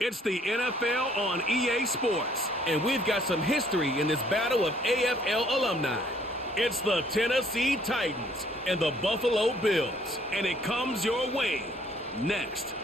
It's the NFL on EA Sports, and we've got some history in this battle of AFL alumni. It's the Tennessee Titans and the Buffalo Bills, and it comes your way next.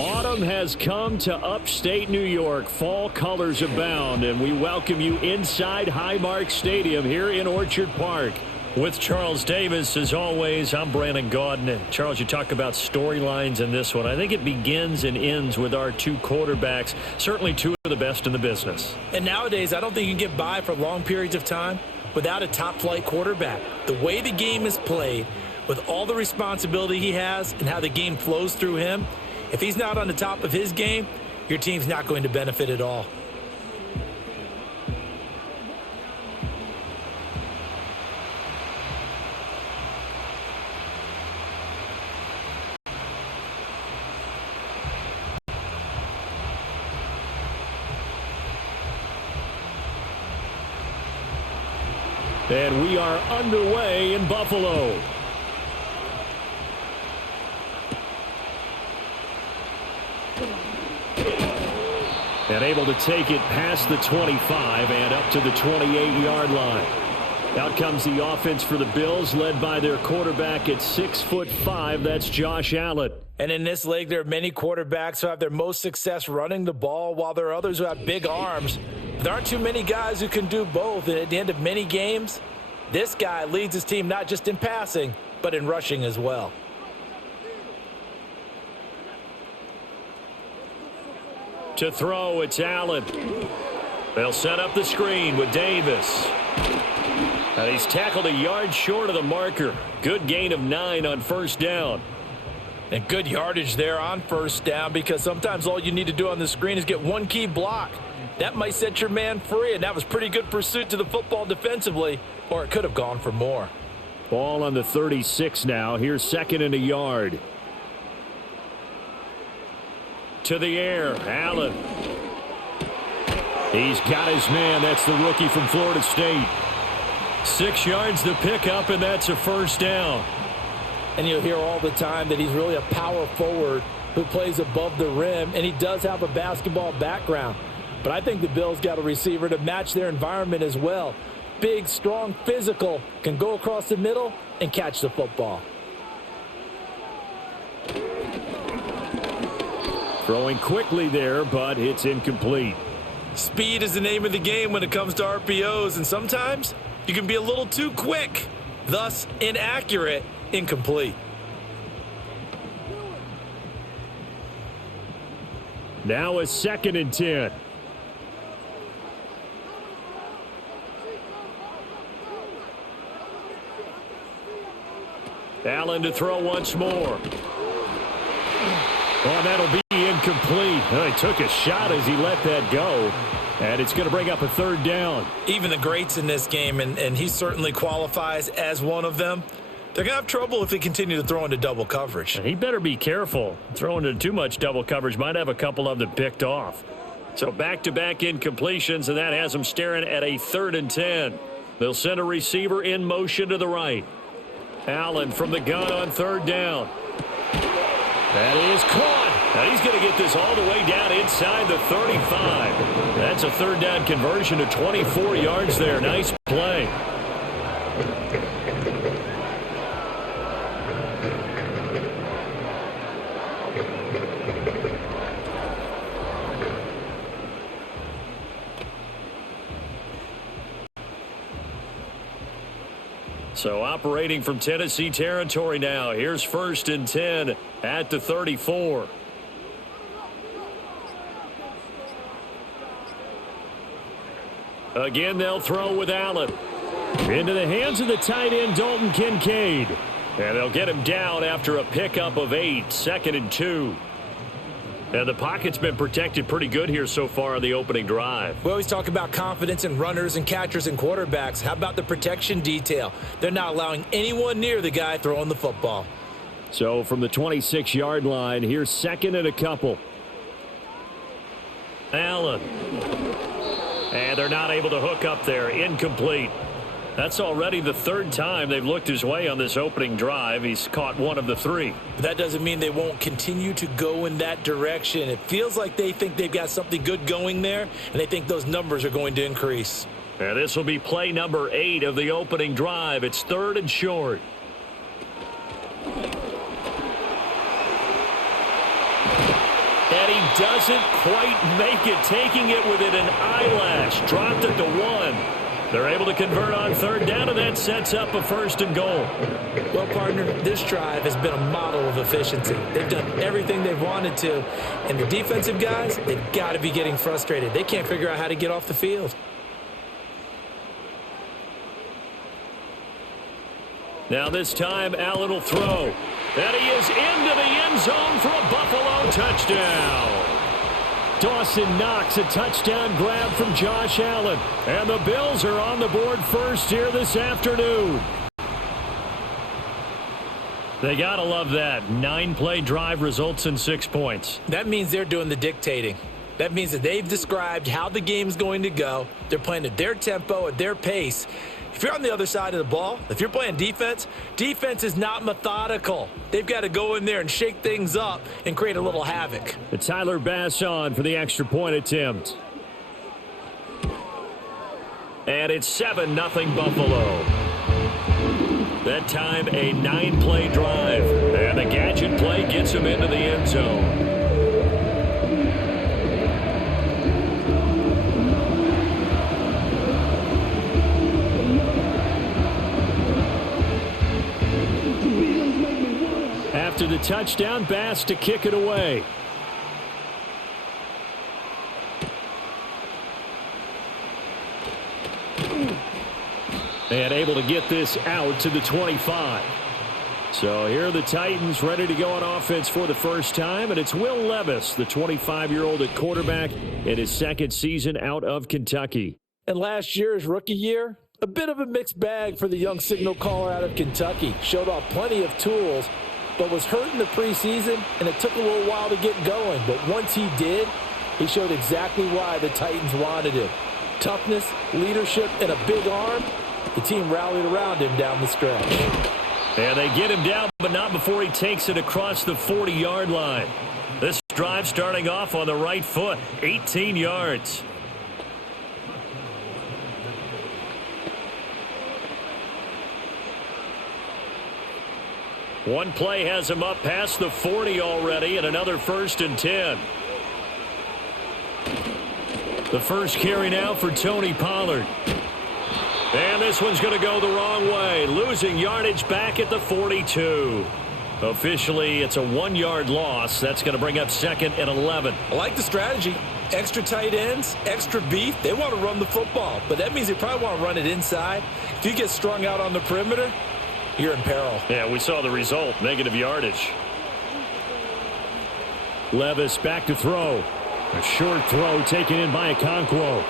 Autumn has come to upstate New York. Fall colors abound, and we welcome you inside Highmark Stadium here in Orchard Park. With Charles Davis, as always, I'm Brandon Gaudin. And Charles, you talk about storylines in this one. I think it begins and ends with our two quarterbacks, certainly two of the best in the business. And nowadays, I don't think you can get by for long periods of time without a top-flight quarterback. The way the game is played, with all the responsibility he has and how the game flows through him, if he's not on the top of his game, your team's not going to benefit at all. And we are underway in Buffalo. And able to take it past the 25 and up to the 28-yard line. Out comes the offense for the Bills, led by their quarterback at 6'5". That's Josh Allen. And in this league, there are many quarterbacks who have their most success running the ball, while there are others who have big arms. There aren't too many guys who can do both. And at the end of many games, this guy leads his team not just in passing, but in rushing as well. To throw, it's Allen. They'll set up the screen with Davis. And he's tackled a yard short of the marker. Good gain of 9 on first down. And good yardage there on first down, because sometimes all you need to do on the screen is get one key block. That might set your man free, and that was pretty good pursuit to the football defensively, or it could have gone for more. Ball on the 36 now. Here's second and a yard. To the air, Allen. He's got his man. That's the rookie from Florida State. 6 yards the pickup, and that's a first down. And you'll hear all the time that he's really a power forward who plays above the rim, and he does have a basketball background. But I think the Bills got a receiver to match their environment as well. Big, strong, physical, can go across the middle and catch the football. Throwing quickly there, but it's incomplete. Speed is the name of the game when it comes to RPOs, and sometimes you can be a little too quick, thus inaccurate, incomplete. Now a 2nd and 10. Allen to throw once more. Oh, that'll be incomplete. Oh, he took a shot as he let that go. And it's going to bring up a third down. Even the greats in this game, and he certainly qualifies as one of them, they're going to have trouble if they continue to throw into double coverage. He better be careful. Throwing into too much double coverage might have a couple of them picked off. So back-to-back incompletions, and that has them staring at a 3rd and 10. They'll send a receiver in motion to the right. Allen from the gun on 3rd down. That is caught. Now he's going to get this all the way down inside the 35. That's a 3rd down conversion to 24 yards there. Nice play. So operating from Tennessee territory now. Here's 1st and 10 at the 34. Again, they'll throw with Allen. Into the hands of the tight end, Dalton Kincaid. And they'll get him down after a pickup of 8, 2nd and 2. And the pocket's been protected pretty good here so far on the opening drive. We always talk about confidence in runners and catchers and quarterbacks. How about the protection detail? They're not allowing anyone near the guy throwing the football. So from the 26-yard line, here's 2nd and a couple. Allen. And they're not able to hook up there. Incomplete. That's already the third time they've looked his way on this opening drive. He's caught one of the three. But that doesn't mean they won't continue to go in that direction. It feels like they think they've got something good going there, and they think those numbers are going to increase. And this will be play number 8 of the opening drive. It's 3rd and short. And he doesn't quite make it, taking it within an eyelash. Dropped it to 1. They're able to convert on 3rd down, and that sets up a 1st and goal. Well, partner, this drive has been a model of efficiency. They've done everything they've wanted to, and the defensive guys, they've got to be getting frustrated. They can't figure out how to get off the field. Now this time, Allen will throw. And he is into the end zone for a Buffalo touchdown. Dawson Knox, a touchdown grab from Josh Allen. And the Bills are on the board first here this afternoon. They got to love that. 9-play drive results in 6 points. That means they're doing the dictating. That means that they've described how the game's going to go. They're playing at their tempo, at their pace. If you're on the other side of the ball, if you're playing defense, defense is not methodical. They've got to go in there and shake things up and create a little havoc. It's Tyler Bass on for the extra point attempt. And it's 7-0 Buffalo. That time a 9-play drive. And the gadget play gets him into the end zone. After the touchdown, Bass to kick it away. And able to get this out to the 25. So here are the Titans ready to go on offense for the first time. And it's Will Levis, the 25-year-old at quarterback, in his 2nd season out of Kentucky. And last year's rookie year, a bit of a mixed bag for the young signal caller out of Kentucky. Showed off plenty of tools, but was hurt in the preseason, and it took a little while to get going. But once he did, he showed exactly why the Titans wanted him. Toughness, leadership, and a big arm. The team rallied around him down the stretch. And they get him down, but not before he takes it across the 40-yard line. This drive starting off on the right foot, 18 yards. One play has him up past the 40 already, and another 1st and 10. The first carry now for Tony Pollard. And this one's going to go the wrong way, losing yardage back at the 42. Officially, it's a 1-yard loss. That's going to bring up 2nd and 11. I like the strategy. Extra tight ends, extra beef. They want to run the football, but that means they probably want to run it inside. If you get strung out on the perimeter, you're in peril. Yeah, we saw the result, negative yardage. Levis back to throw. A short throw taken in by Okonkwo.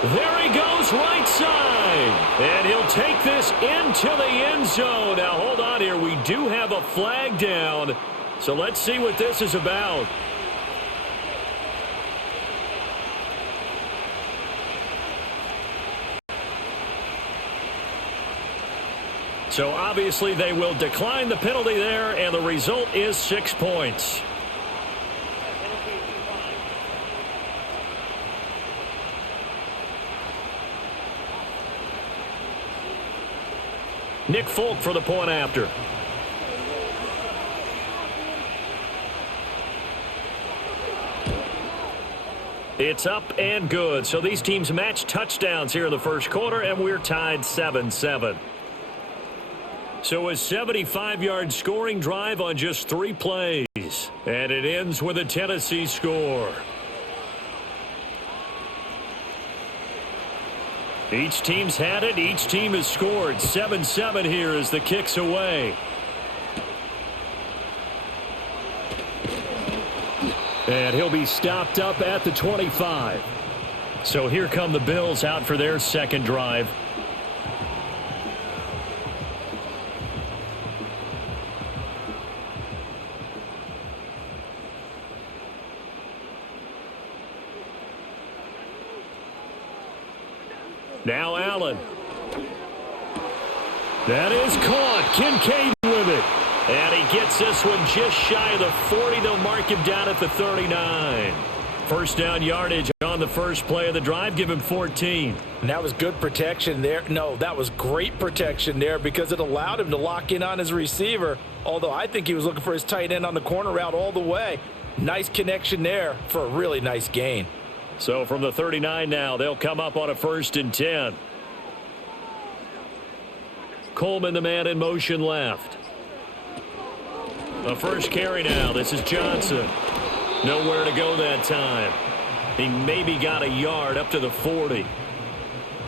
There he goes, right side. And he'll take this into the end zone. Now, hold on here. We do have a flag down. So let's see what this is about. So obviously they will decline the penalty there, and the result is 6 points. Nick Folk for the point after. It's up and good. So these teams match touchdowns here in the first quarter, and we're tied 7-7. So a 75-yard scoring drive on just 3 plays. And it ends with a Tennessee score. Each team's had it. Each team has scored. 7-7 here as the kick's away. And he'll be stopped up at the 25. So here come the Bills out for their second drive. Now Allen. That is caught. Kincaid with it. And he gets this one just shy of the 40. They'll mark him down at the 39. First down yardage on the first play of the drive. Give him 14. And that was good protection there. No, that was great protection there because it allowed him to lock in on his receiver. Although I think he was looking for his tight end on the corner route all the way. Nice connection there for a really nice gain. So from the 39 now, they'll come up on a 1st and 10. Coleman, the man in motion left. The first carry now. This is Johnson. Nowhere to go that time. He maybe got a yard up to the 40.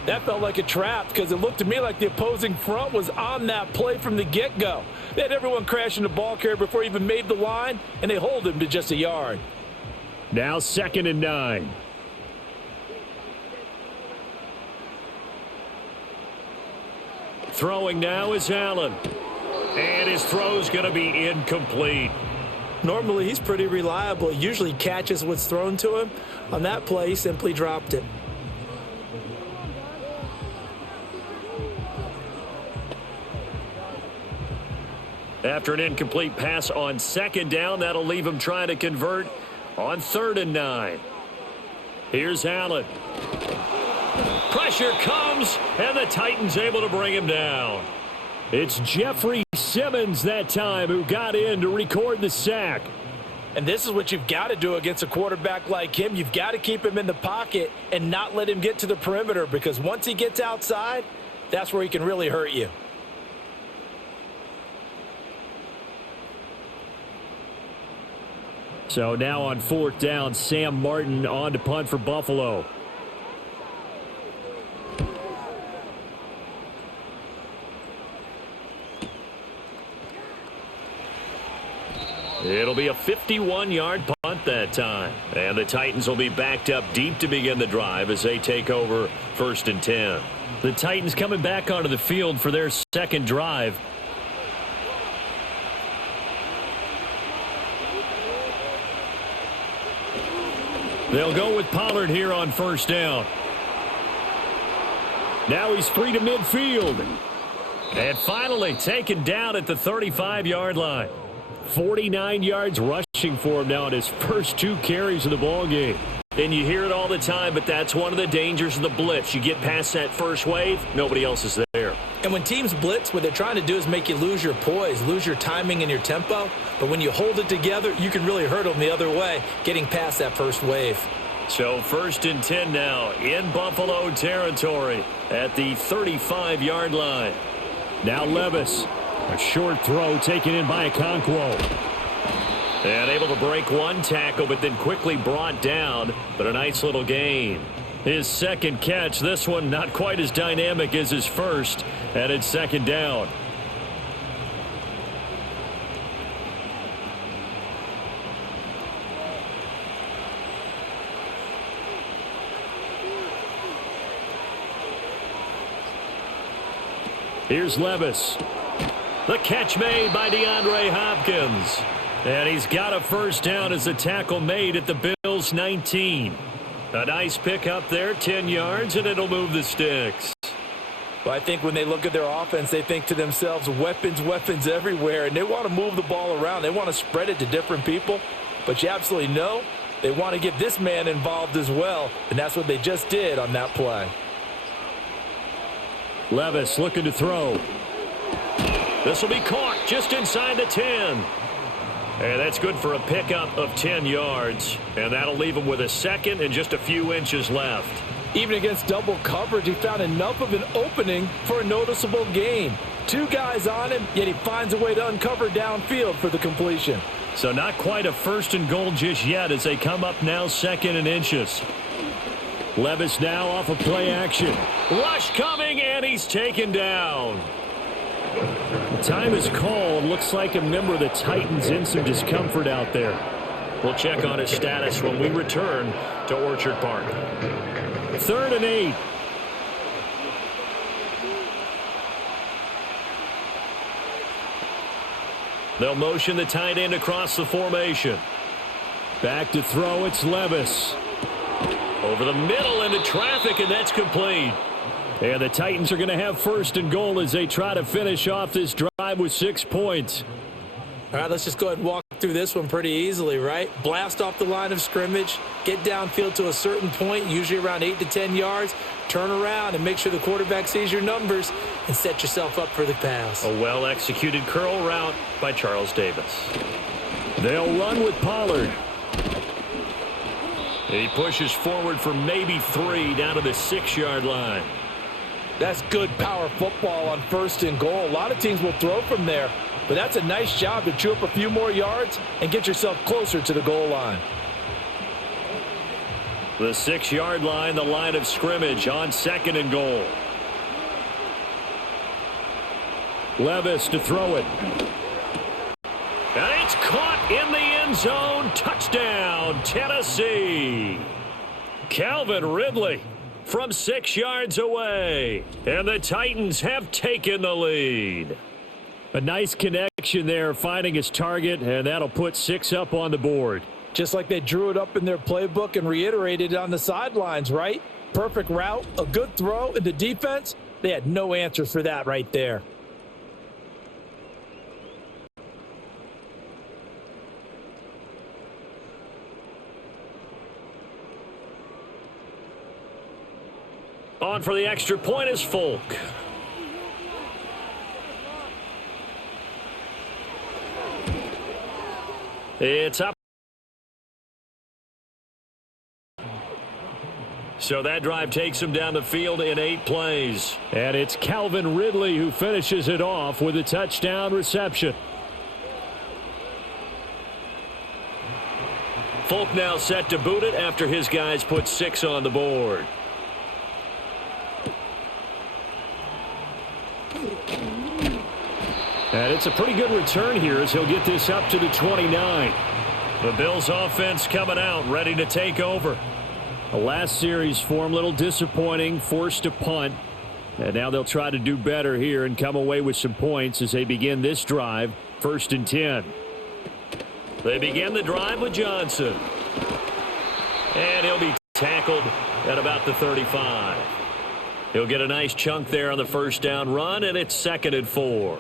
That felt like a trap because it looked to me like the opposing front was on that play from the get-go. They had everyone crashing the ball carrier before he even made the line, and they hold him to just a yard. Now 2nd and 9. Throwing now is Allen. And his throw's going to be incomplete. Normally, he's pretty reliable. He usually catches what's thrown to him. On that play, he simply dropped it. After an incomplete pass on 2nd down, that'll leave him trying to convert on 3rd and 9. Here's Allen. Pressure comes, and the Titans able to bring him down. It's Jeffrey Simmons that time who got in to record the sack. And this is what you've got to do against a quarterback like him. You've got to keep him in the pocket and not let him get to the perimeter because once he gets outside, that's where he can really hurt you. So now on 4th down, Sam Martin on to punt for Buffalo. It'll be a 51-yard punt that time. And the Titans will be backed up deep to begin the drive as they take over 1st and 10. The Titans coming back onto the field for their 2nd drive. They'll go with Pollard here on 1st down. Now he's free to midfield. And finally taken down at the 35-yard line. 49 yards rushing for him now in his first 2 carries of the ballgame. And you hear it all the time, but that's one of the dangers of the blitz. You get past that first wave, nobody else is there. And when teams blitz, what they're trying to do is make you lose your poise, lose your timing and your tempo. But when you hold it together, you can really hurt them the other way, getting past that first wave. So 1st and 10 now in Buffalo territory at the 35-yard line. Now Levis. A short throw taken in by Okonkwo. And able to break one tackle, but then quickly brought down. But a nice little gain. His 2nd catch, this one not quite as dynamic as his first. And it's 2nd down. Here's Levis. The catch made by DeAndre Hopkins. And he's got a 1st down as the tackle made at the Bills' 19. A nice pick up there, 10 yards, and it'll move the sticks. Well, I think when they look at their offense, they think to themselves, weapons, weapons everywhere, and they want to move the ball around. They want to spread it to different people. But you absolutely know they want to get this man involved as well, and that's what they just did on that play. Levis looking to throw. This will be caught just inside the 10. And that's good for a pickup of 10 yards. And that'll leave him with a 2nd and just a few inches left. Even against double coverage, he found enough of an opening for a noticeable gain. 2 guys on him, yet he finds a way to uncover downfield for the completion. So not quite a 1st and goal just yet as they come up now 2nd and inches. Levis now off of play action. Rush coming, and he's taken down. The time is called. Looks like a member of the Titans in some discomfort out there. We'll check on his status when we return to Orchard Park. 3rd and 8. They'll motion the tight end across the formation. Back to throw, it's Levis. Over the middle into traffic, and that's complete. And the Titans are going to have first and goal as they try to finish off this drive with 6 points. All right, let's just go ahead and walk through this one pretty easily, right? Blast off the line of scrimmage, get downfield to a certain point, usually around 8 to 10 yards, turn around and make sure the quarterback sees your numbers and set yourself up for the pass. A well-executed curl route by Charles Davis. They'll run with Pollard. He pushes forward for maybe 3 down to the 6-yard line. That's good power football on first and goal. A lot of teams will throw from there, but that's a nice job to chew up a few more yards and get yourself closer to the goal line. The 6-yard line, the line of scrimmage on second and goal. Levis to throw it. And it's caught in the end zone. Touchdown, Tennessee. Calvin Ridley from 6 yards away. And the Titans have taken the lead. A nice connection there, finding his target, and that'll put 6 up on the board. Just like they drew it up in their playbook and reiterated it on the sidelines, right? Perfect route, a good throw, and the defense, they had no answers for that right there. On for the extra point is Folk. It's up. So that drive takes him down the field in 8 plays. And it's Calvin Ridley who finishes it off with a touchdown reception. Folk now set to boot it after his guys put 6 on the board. And it's a pretty good return here as he'll get this up to the 29. The Bills offense coming out, ready to take over. The last series for him, a little disappointing, forced a punt. And now they'll try to do better here and come away with some points as they begin this drive, 1st and 10. They begin the drive with Johnson. And he'll be tackled at about the 35. He'll get a nice chunk there on the first down run, and it's 2nd and 4.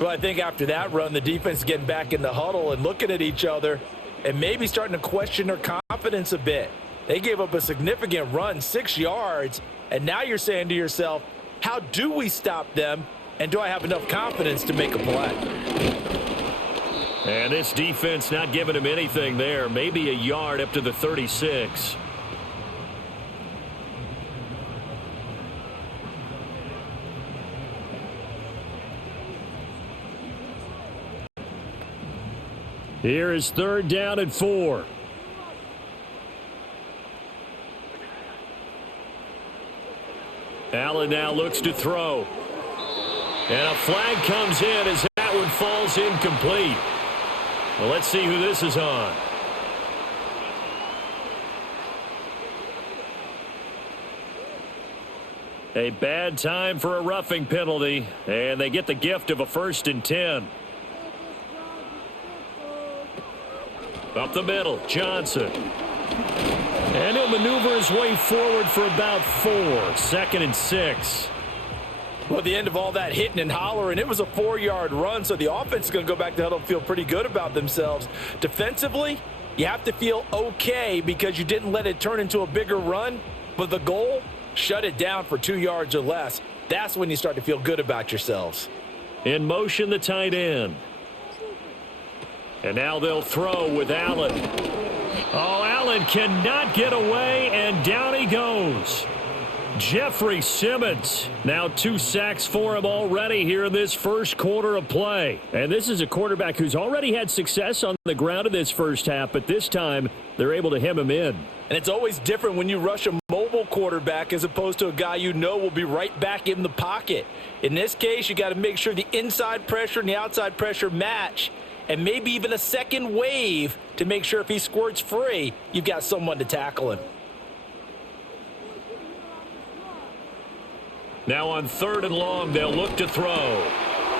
Well, I think after that run, the defense is getting back in the huddle and looking at each other and maybe starting to question their confidence a bit. They gave up a significant run, 6 yards, and now you're saying to yourself, how do we stop them, and do I have enough confidence to make a play? And this defense not giving him anything there, maybe a yard up to the 36. Here is 3rd down and 4. Allen now looks to throw. And a flag comes in as that one falls incomplete. Well, let's see who this is on. A bad time for a roughing penalty, and they get the gift of a 1st and 10. Up the middle, Johnson. And he'll maneuver his way forward for about 4. 2nd and 6. Well, at the end of all that hitting and hollering, it was a 4-yard run, so the offense is going to go back to huddle and feel pretty good about themselves. Defensively, you have to feel okay because you didn't let it turn into a bigger run, but the goal, shut it down for 2 yards or less. That's when you start to feel good about yourselves. In motion, the tight end. And now they'll throw with Allen. Oh, Allen cannot get away, and down he goes. Jeffrey Simmons. Now 2 sacks for him already here in this first quarter of play. And this is a quarterback who's already had success on the ground in this first half, but this time they're able to hem him in. And it's always different when you rush a mobile quarterback as opposed to a guy you know will be right back in the pocket. In this case, you got to make sure the inside pressure and the outside pressure match, and maybe even a second wave to make sure if he squirts free, you've got someone to tackle him. Now on 3rd and long, they'll look to throw.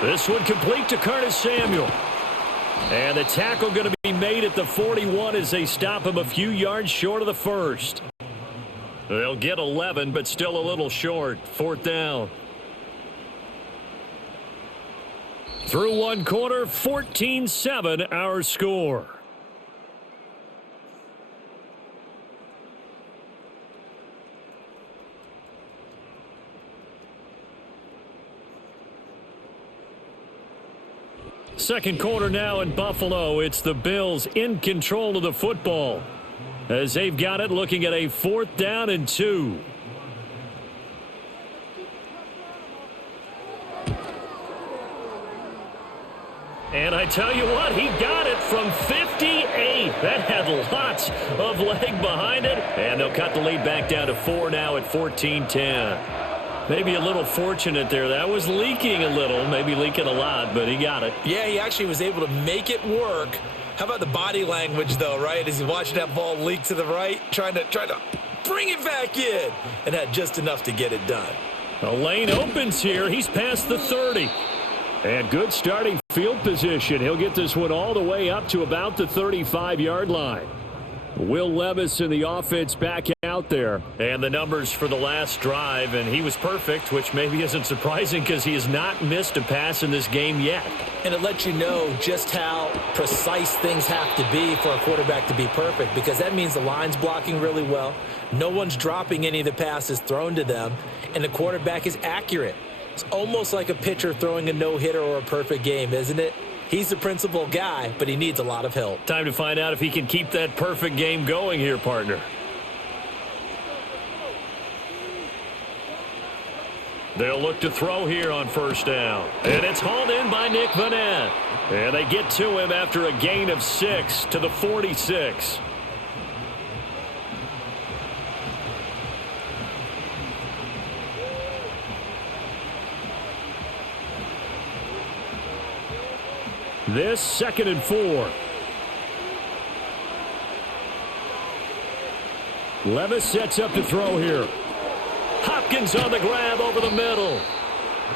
This one complete to Curtis Samuel. And the tackle going to be made at the 41 as they stop him a few yards short of the 1st. They'll get 11, but still a little short. 4th down. Through one quarter, 14-7 our score. Second quarter now in Buffalo. It's the Bills in control of the football as they've got it, looking at a 4th down and 2. And I tell you what, he got it from 58. That had lots of leg behind it. And they'll cut the lead back down to 4 now at 14-10. Maybe a little fortunate there. That was leaking a little, maybe leaking a lot, but he got it. Yeah, he actually was able to make it work. How about the body language, though, right? As he watched that ball leak to the right, trying to bring it back in, and had just enough to get it done. The lane opens here. He's past the 30. And good starting field position. He'll get this one all the way up to about the 35-yard line. Will Levis in the offense back out there. And the numbers for the last drive, and he was perfect, which maybe isn't surprising because he has not missed a pass in this game yet. And it lets you know just how precise things have to be for a quarterback to be perfect, because that means the line's blocking really well, no one's dropping any of the passes thrown to them, and the quarterback is accurate. It's almost like a pitcher throwing a no-hitter or a perfect game, isn't it? He's the principal guy, but he needs a lot of help. Time to find out if he can keep that perfect game going here, partner. They'll look to throw here on 1st down. And it's hauled in by Nick Vanette. And they get to him after a gain of 6 to the 46. This 2nd and 4. Levis sets up to throw here. Hopkins on the grab over the middle.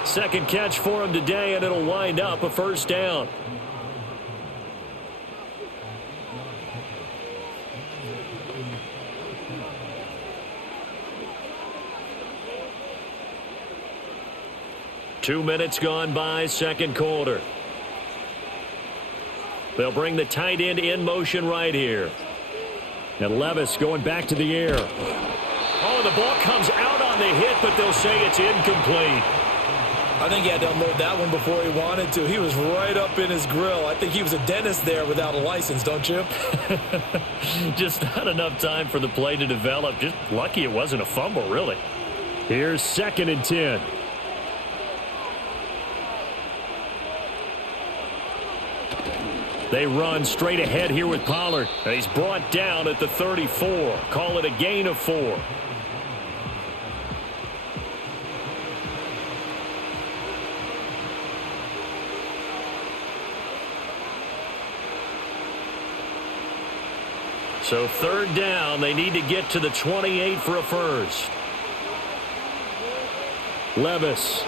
Second catch for him today, and it'll wind up a 1st down. Two minutes gone by, 2nd quarter. They'll bring the tight end in motion right here. And Levis going back to the air. Oh, the ball comes out on the hit, but they'll say it's incomplete. I think he had to unload that one before he wanted to. He was right up in his grill. I think he was a dentist there without a license, don't you? Just not enough time for the play to develop. Just lucky it wasn't a fumble, really. Here's 2nd and 10. They run straight ahead here with Pollard. And he's brought down at the 34. Call it a gain of 4. So 3rd down, they need to get to the 28 for a first. Levis.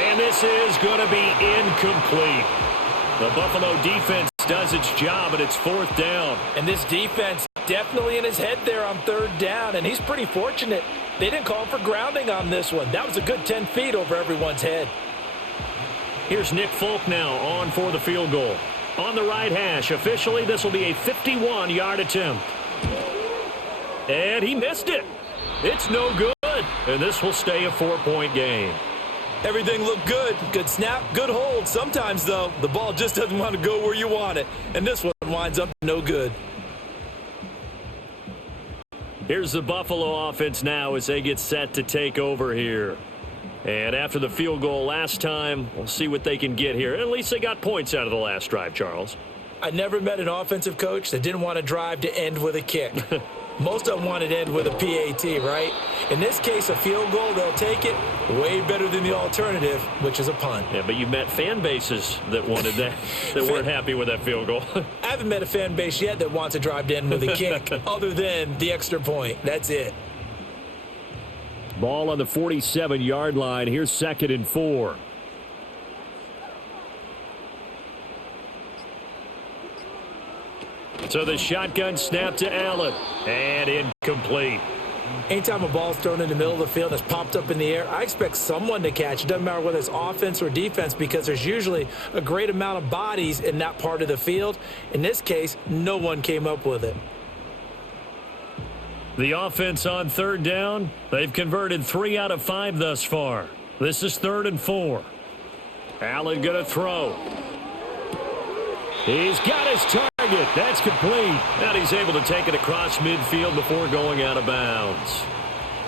And this is going to be incomplete. The Buffalo defense does its job, and it's 4th down. And this defense definitely in his head there on 3rd down, and he's pretty fortunate. They didn't call for grounding on this one. That was a good 10 feet over everyone's head. Here's Nick Folk now on for the field goal. On the right hash. Officially, this will be a 51-yard attempt. And he missed it. It's no good. And this will stay a 4-point game. Everything looked good. Good snap, good hold. Sometimes, though, the ball just doesn't want to go where you want it. And this one winds up no good. Here's the Buffalo offense now as they get set to take over here. And after the field goal last time, we'll see what they can get here. At least they got points out of the last drive, Charles. I never met an offensive coach that didn't want to drive to end with a kick. Most of them want it to end with a PAT, right? In this case, a field goal, they'll take it. Way better than the alternative, which is a punt. Yeah, but you've met fan bases that wanted that, that weren't happy with that field goal. I haven't met a fan base yet that wants to drive to end with a kick, other than the extra point. That's it. Ball on the 47-yard line. Here's 2nd and 4. So the shotgun snap to Allen, and incomplete. Anytime a ball's thrown in the middle of the field that's popped up in the air, I expect someone to catch. It doesn't matter whether it's offense or defense because there's usually a great amount of bodies in that part of the field. In this case, no one came up with it. The offense on third down, they've converted 3 out of 5 thus far. This is 3rd and 4. Allen going to throw. He's got his target. That's complete. And he's able to take it across midfield before going out of bounds.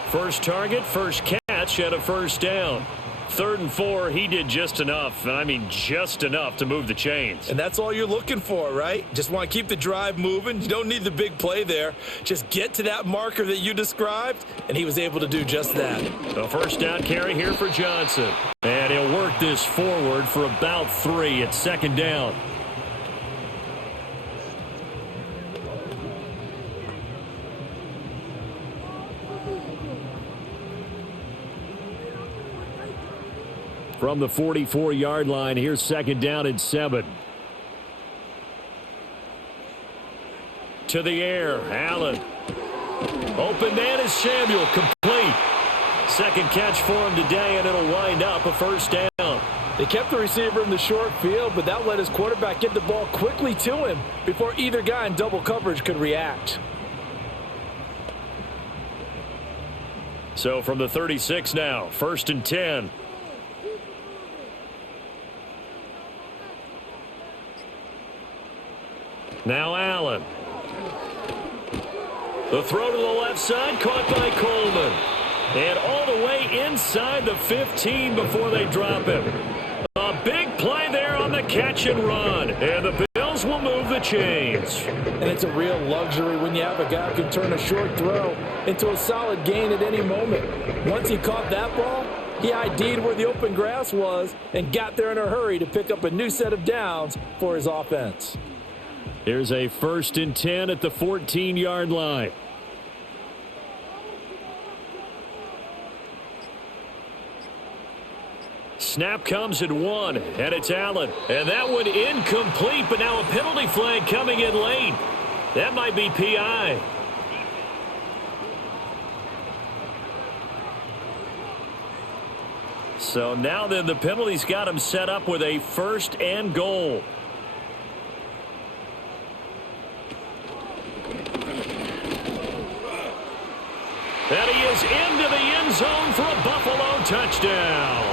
First target, first catch at a first down. 3rd and 4, he did just enough, and I mean just enough to move the chains. And that's all you're looking for, right? Just want to keep the drive moving. You don't need the big play there. Just get to that marker that you described, and he was able to do just that. A first down carry here for Johnson. And he'll work this forward for about 3 at 2nd down. From the 44-yard line, here's 2nd down and 7. To the air, Allen. Open man is Samuel, complete. Second catch for him today, and it'll wind up a first down. They kept the receiver in the short field, but that let his quarterback get the ball quickly to him before either guy in double coverage could react. So from the 36 now, 1st and 10. Now Allen. The throw to the left side, caught by Coleman. And all the way inside the 15 before they drop him. A big play there on the catch and run. And the Bills will move the chains. And it's a real luxury when you have a guy who can turn a short throw into a solid gain at any moment. Once he caught that ball, he ID'd where the open grass was and got there in a hurry to pick up a new set of downs for his offense. Here's a 1st and 10 at the 14-yard line. Snap comes at 1, and it's Allen. And that one incomplete, but now a penalty flag coming in late. That might be PI. So now then the penalty's got him set up with a 1st and goal. And he is into the end zone for a Buffalo touchdown.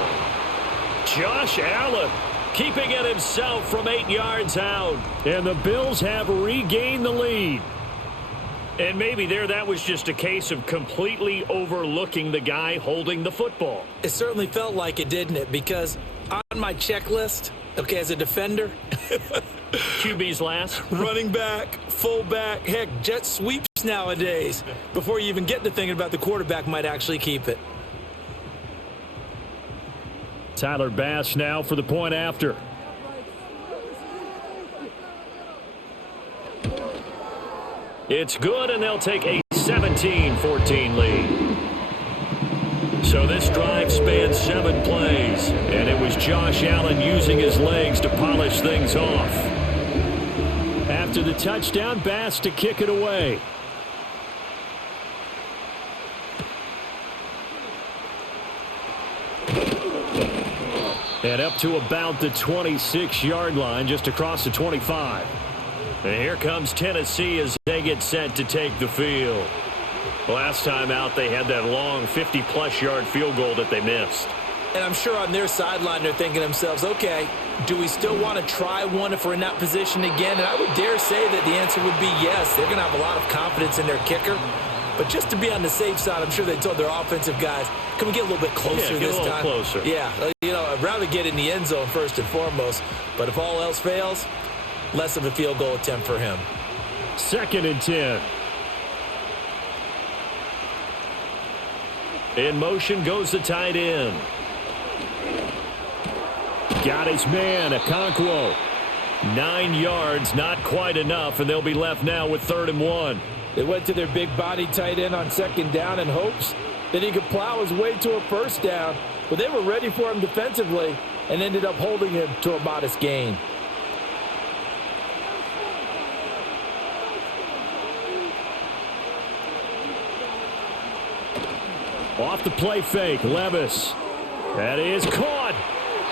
Josh Allen keeping it himself from 8 yards out. And the Bills have regained the lead. And maybe that was just a case of completely overlooking the guy holding the football. It certainly felt like it, didn't it? Because on my checklist, okay, as a defender, QB's last. Running back, fullback, heck, jet sweeps nowadays. Before you even get to thinking about the quarterback might actually keep it. Tyler Bass now for the point after. It's good, and they'll take a 17-14 lead. So this drive spans 7 plays, and it was Josh Allen using his legs to polish things off. After the touchdown, Bass to kick it away. And up to about the 26-yard line, just across the 25. And here comes Tennessee as they get set to take the field. Last time out, they had that long 50-plus yard field goal that they missed. And I'm sure on their sideline they're thinking to themselves, okay, do we still want to try one if we're in that position again? And I would dare say that the answer would be yes. They're going to have a lot of confidence in their kicker. But just to be on the safe side, I'm sure they told their offensive guys, can we get a little bit closer this time? Yeah, get a little closer. Yeah, you know, I'd rather get in the end zone first and foremost. But if all else fails, less of a field goal attempt for him. 2nd and 10. In motion goes the tight end. Got his man, Okonkwo. 9 yards, not quite enough, and they'll be left now with 3rd and 1. They went to their big body tight end on 2nd down in hopes that he could plow his way to a first down, but they were ready for him defensively and ended up holding him to a modest gain. Off the play fake, Levis. That is caught.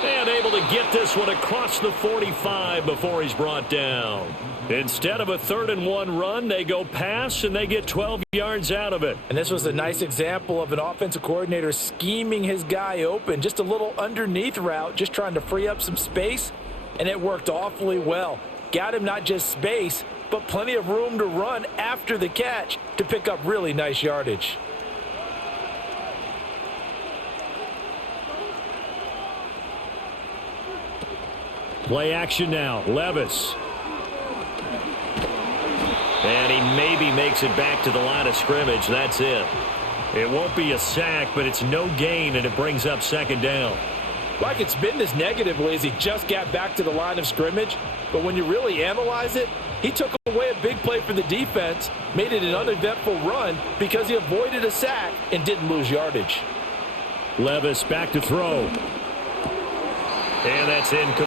And able to get this one across the 45 before he's brought down. Instead of a 3rd-and-1 run, they go pass, and they get 12 yards out of it. And this was a nice example of an offensive coordinator scheming his guy open. Just a little underneath route, just trying to free up some space, and it worked awfully well. Got him not just space, but plenty of room to run after the catch to pick up really nice yardage. Play action now. Levis. And he maybe makes it back to the line of scrimmage. That's it. It won't be a sack, but it's no gain, and it brings up 2nd down. Well, I could spin this negatively as he just got back to the line of scrimmage, but when you really analyze it, he took away a big play for the defense, made it an uneventful run because he avoided a sack and didn't lose yardage. Levis back to throw. And that's incomplete.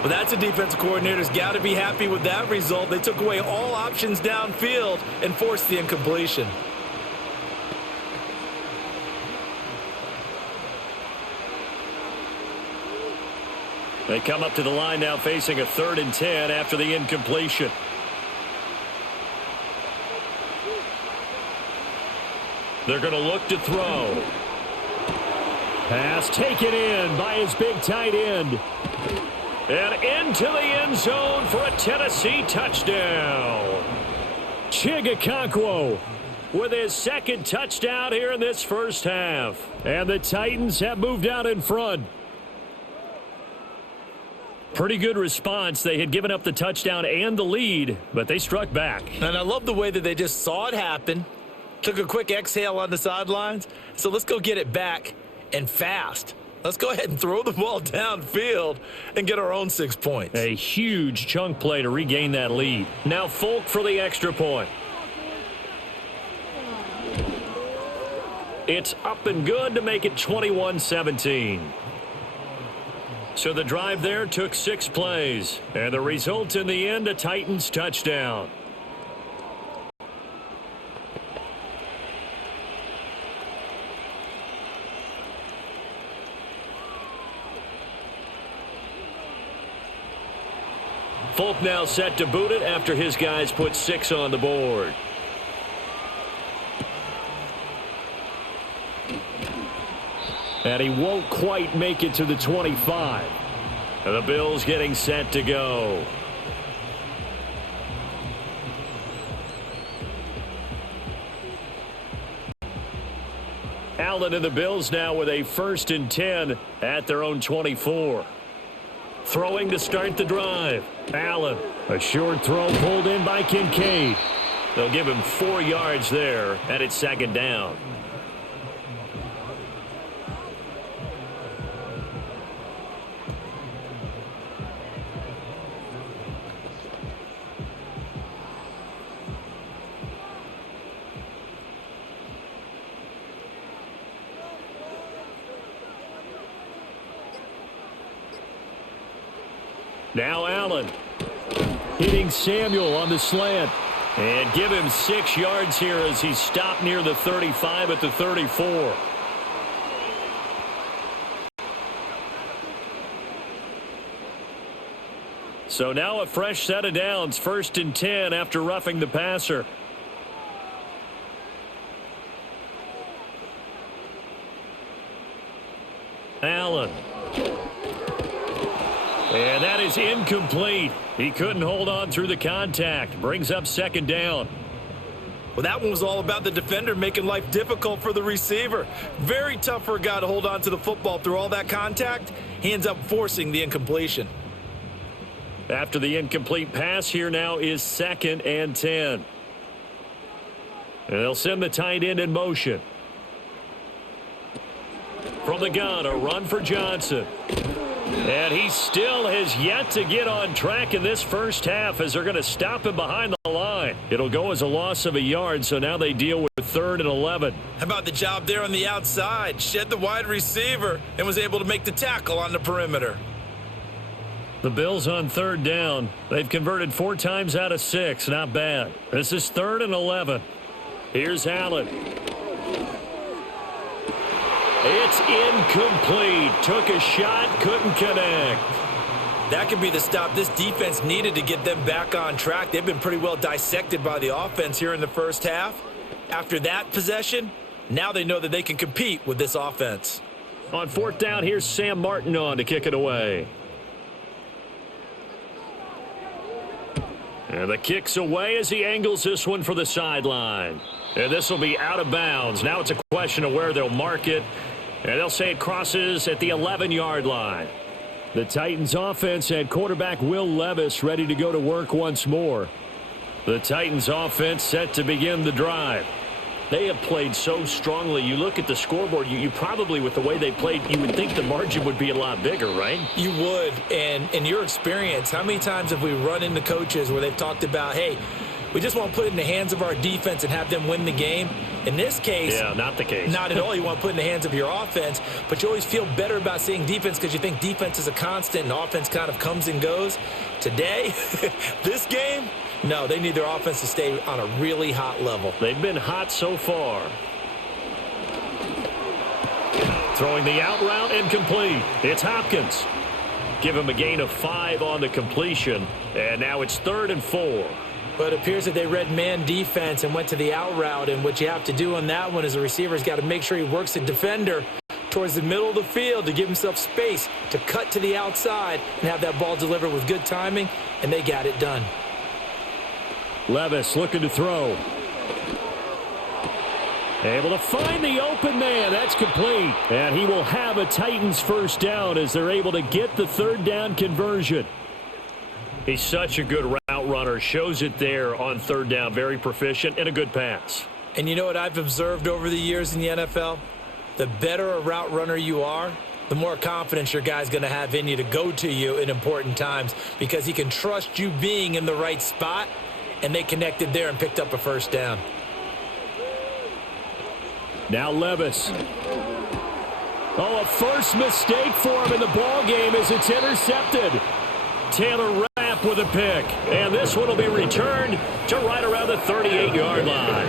Well, that's a defensive coordinator's got to be happy with that result. They took away all options downfield and forced the incompletion. They come up to the line now facing a 3rd and 10 after the incompletion. They're going to look to throw. Pass taken in by his big tight end. And into the end zone for a Tennessee touchdown. Chigakonkwo with his 2nd touchdown here in this first half. And the Titans have moved out in front. Pretty good response. They had given up the touchdown and the lead, but they struck back. And I love the way that they just saw it happen, took a quick exhale on the sidelines. So let's go get it back and fast. Let's go ahead and throw the ball downfield and get our own 6 points. A huge chunk play to regain that lead. Now Folk for the extra point. It's up and good to make it 21-17. So the drive there took 6 plays. And the result in the end, a Titans touchdown. Folk now set to boot it after his guys put 6 on the board. And he won't quite make it to the 25. And the Bills getting set to go. Allen and the Bills now with a 1st and 10 at their own 24. Throwing to start the drive. Allen, a short throw pulled in by Kincaid. They'll give him 4 yards there, and it's 2nd down. Now Allen hitting Samuel on the slant. And give him 6 yards here as he stopped near the 35 at the 34. So now a fresh set of downs, 1st and 10 after roughing the passer. Allen. And that is incomplete. He couldn't hold on through the contact. Brings up 2nd down. Well, that one was all about the defender making life difficult for the receiver. Very tough for a guy to hold on to the football through all that contact. He ends up forcing the incompletion. After the incomplete pass, here now is 2nd and 10. And they'll send the tight end in motion. From the gun, a run for Johnson. And he still has yet to get on track in this first half as they're going to stop him behind the line. It'll go as a loss of a yard, so now they deal with 3rd and 11. How about the job there on the outside? Shed the wide receiver and was able to make the tackle on the perimeter. The Bills on 3rd down. They've converted 4 times out of 6. Not bad. This is 3rd and 11. Here's Allen. It's incomplete. Took a shot, couldn't connect. That could be the stop this defense needed to get them back on track. They've been pretty well dissected by the offense here in the first half. After that possession, now they know that they can compete with this offense. On fourth down, here's Sam Martin on to kick it away. And the kick's away as he angles this one for the sideline. And this will be out of bounds. Now it's a question of where they'll mark it. And they'll say it crosses at the 11-yard line. The Titans offense had quarterback Will Levis ready to go to work once more. The Titans offense set to begin the drive. They have played so strongly. You look at the scoreboard, you probably, with the way they played, you would think the margin would be a lot bigger, right? You would. And in your experience, how many times have we run into coaches where they've talked about, hey, we just want to put it in the hands of our defense and have them win the game? In this case, yeah, not the case. Not at all. You want to put it in the hands of your offense, but you always feel better about seeing defense because you think defense is a constant and offense kind of comes and goes. Today, this game, no, they need their offense to stay on a really hot level. They've been hot so far. Throwing the out route incomplete. It's Hopkins. Give him a gain of 5 on the completion, and now it's 3rd and 4. But it appears that they read man defense and went to the out route, and what you have to do on that one is the receiver's got to make sure he works the defender towards the middle of the field to give himself space to cut to the outside and have that ball delivered with good timing, and they got it done. Levis looking to throw. Able to find the open man. That's complete. And he will have a Titans first down as they're able to get the 3rd down conversion. He's such a good route runner. Shows it there on 3rd down. Very proficient and a good pass. And you know what I've observed over the years in the NFL? The better a route runner you are, the more confidence your guy's going to have in you to go to you in important times because he can trust you being in the right spot, and they connected there and picked up a first down. Now Levis. Oh, a first mistake for him in the ball game as it's intercepted. Taylor Rapp with a pick. And this one will be returned to right around the 38-yard line.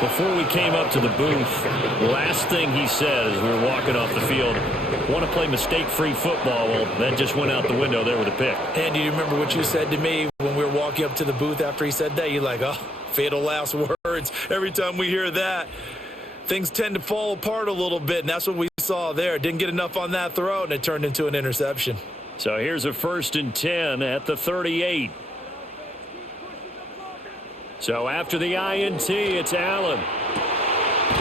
Before we came up to the booth, last thing he said as we were walking off the field, want to play mistake-free football. Well, that just went out the window there with a pick. And do you remember what you said to me when we were walking up to the booth after he said that? You're like, oh, fatal last words. Every time we hear that, things tend to fall apart a little bit, and that's what we saw there. Didn't get enough on that throw, and it turned into an interception. So here's a 1st and 10 at the 38. So after the INT, it's Allen.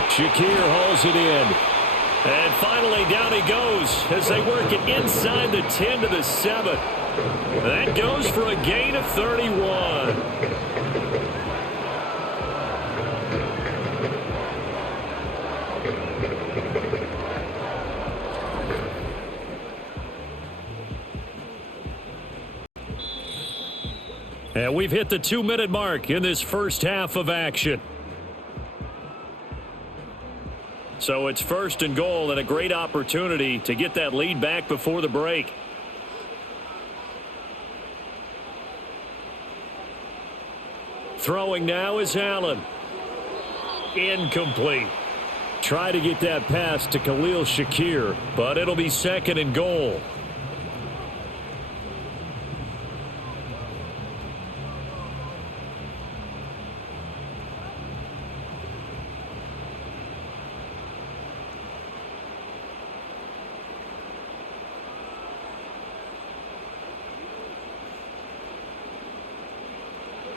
Shakir hauls it in. And finally, down he goes as they work it inside the 10 to the 7. That goes for a gain of 31. And we've hit the 2-minute mark in this first half of action. So it's 1st and goal and a great opportunity to get that lead back before the break. Throwing now is Allen. Incomplete. Try to get that pass to Khalil Shakir, but it'll be 2nd and goal.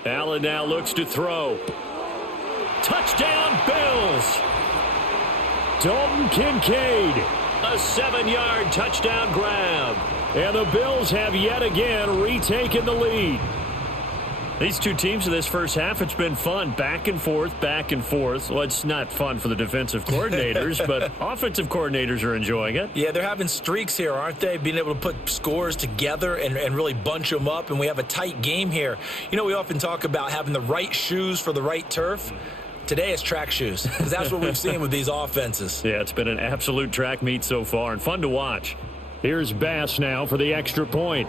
Allen now looks to throw. Touchdown, Bills! Dalton Kincaid, a 7-yard touchdown grab. And the Bills have yet again retaken the lead. These two teams in this first half, it's been fun. Back and forth, back and forth. Well, it's not fun for the defensive coordinators, but offensive coordinators are enjoying it. Yeah, they're having streaks here, aren't they? Being able to put scores together and really bunch them up, and we have a tight game here. You know, we often talk about having the right shoes for the right turf. Today it's track shoes, because that's what we've seen with these offenses. Yeah, it's been an absolute track meet so far, and fun to watch. Here's Bass now for the extra point.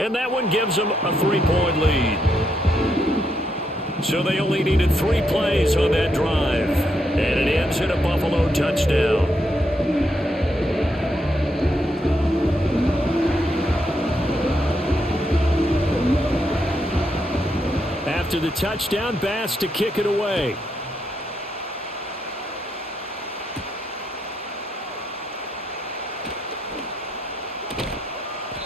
And that one gives them a 3-point lead. So they only needed 3 plays on that drive. And it ends in a Buffalo touchdown. After the touchdown, Bass to kick it away.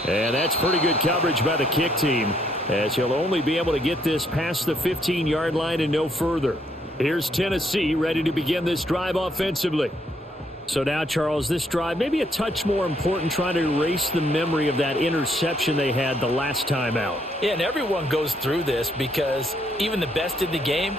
And that's pretty good coverage by the kick team, as he'll only be able to get this past the 15-yard line and no further. Here's Tennessee ready to begin this drive offensively. So now, Charles, this drive maybe a touch more important, trying to erase the memory of that interception they had the last time out. Yeah, and everyone goes through this because even the best in the game,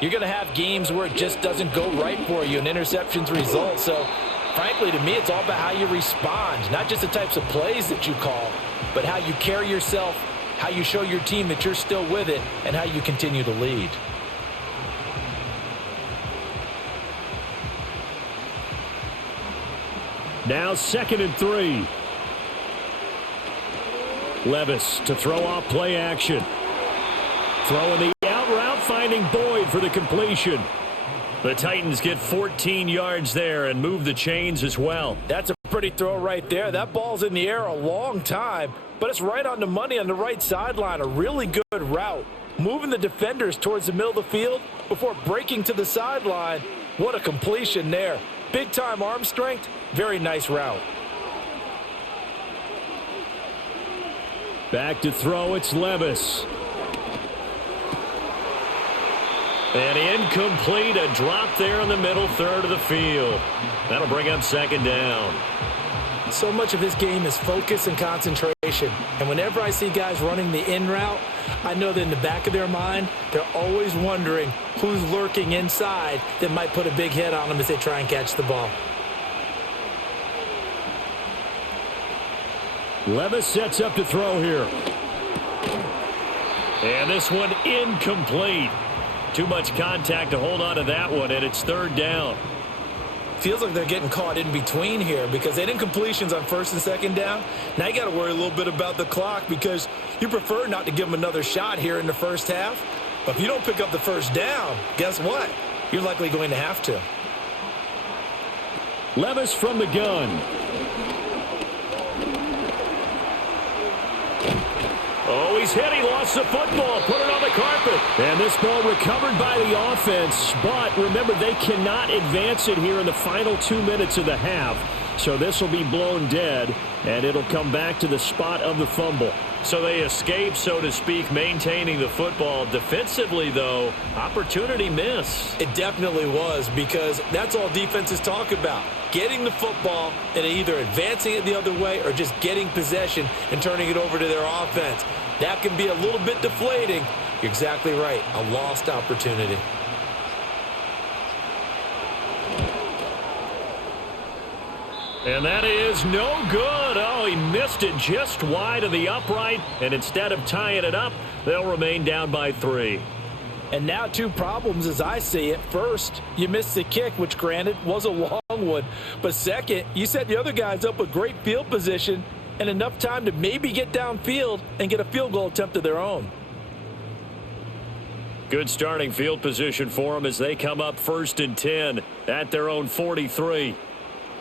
you're going to have games where it just doesn't go right for you and interceptions result. So, frankly, to me, it's all about how you respond, not just the types of plays that you call, but how you carry yourself, how you show your team that you're still with it, and how you continue to lead. Now 2nd and 3. Levis to throw off play action. Throwing the out route, finding Boyd for the completion. The Titans get 14 yards there and move the chains as well. That's a pretty throw right there. That ball's in the air a long time, but it's right on the money on the right sideline. A really good route. Moving the defenders towards the middle of the field before breaking to the sideline. What a completion there. Big-time arm strength. Very nice route. Back to throw, it's Levis. And incomplete, a drop there in the middle third of the field. That'll bring up 2nd down. So much of this game is focus and concentration. And whenever I see guys running the in route, I know that in the back of their mind, they're always wondering who's lurking inside that might put a big hit on them as they try and catch the ball. Levis sets up to throw here. And this one incomplete. Too much contact to hold on to that one, and it's 3rd down. Feels like they're getting caught in between here because they didn't completions on 1st and 2nd down. Now you got to worry a little bit about the clock because you prefer not to give them another shot here in the first half. But if you don't pick up the 1st down, guess what? You're likely going to have to. Levis from the gun. Oh, he's hit. He lost the football. Put it on the carpet. And this ball recovered by the offense. But remember, they cannot advance it here in the final 2 minutes of the half. So this will be blown dead, and it'll come back to the spot of the fumble. So they escape, so to speak, maintaining the football. Defensively, though, opportunity miss. It definitely was because that's all defenses talk about. Getting the football and either advancing it the other way or just getting possession and turning it over to their offense. That can be a little bit deflating. You're exactly right. A lost opportunity. And that is no good. Oh, he missed it just wide of the upright. And instead of tying it up, they'll remain down by 3. And now 2 problems as I see it. First, you missed the kick, which granted was a long one. But second, you set the other guys up with great field position and enough time to maybe get downfield and get a field goal attempt of their own. Good starting field position for them as they come up 1st and 10 at their own 43.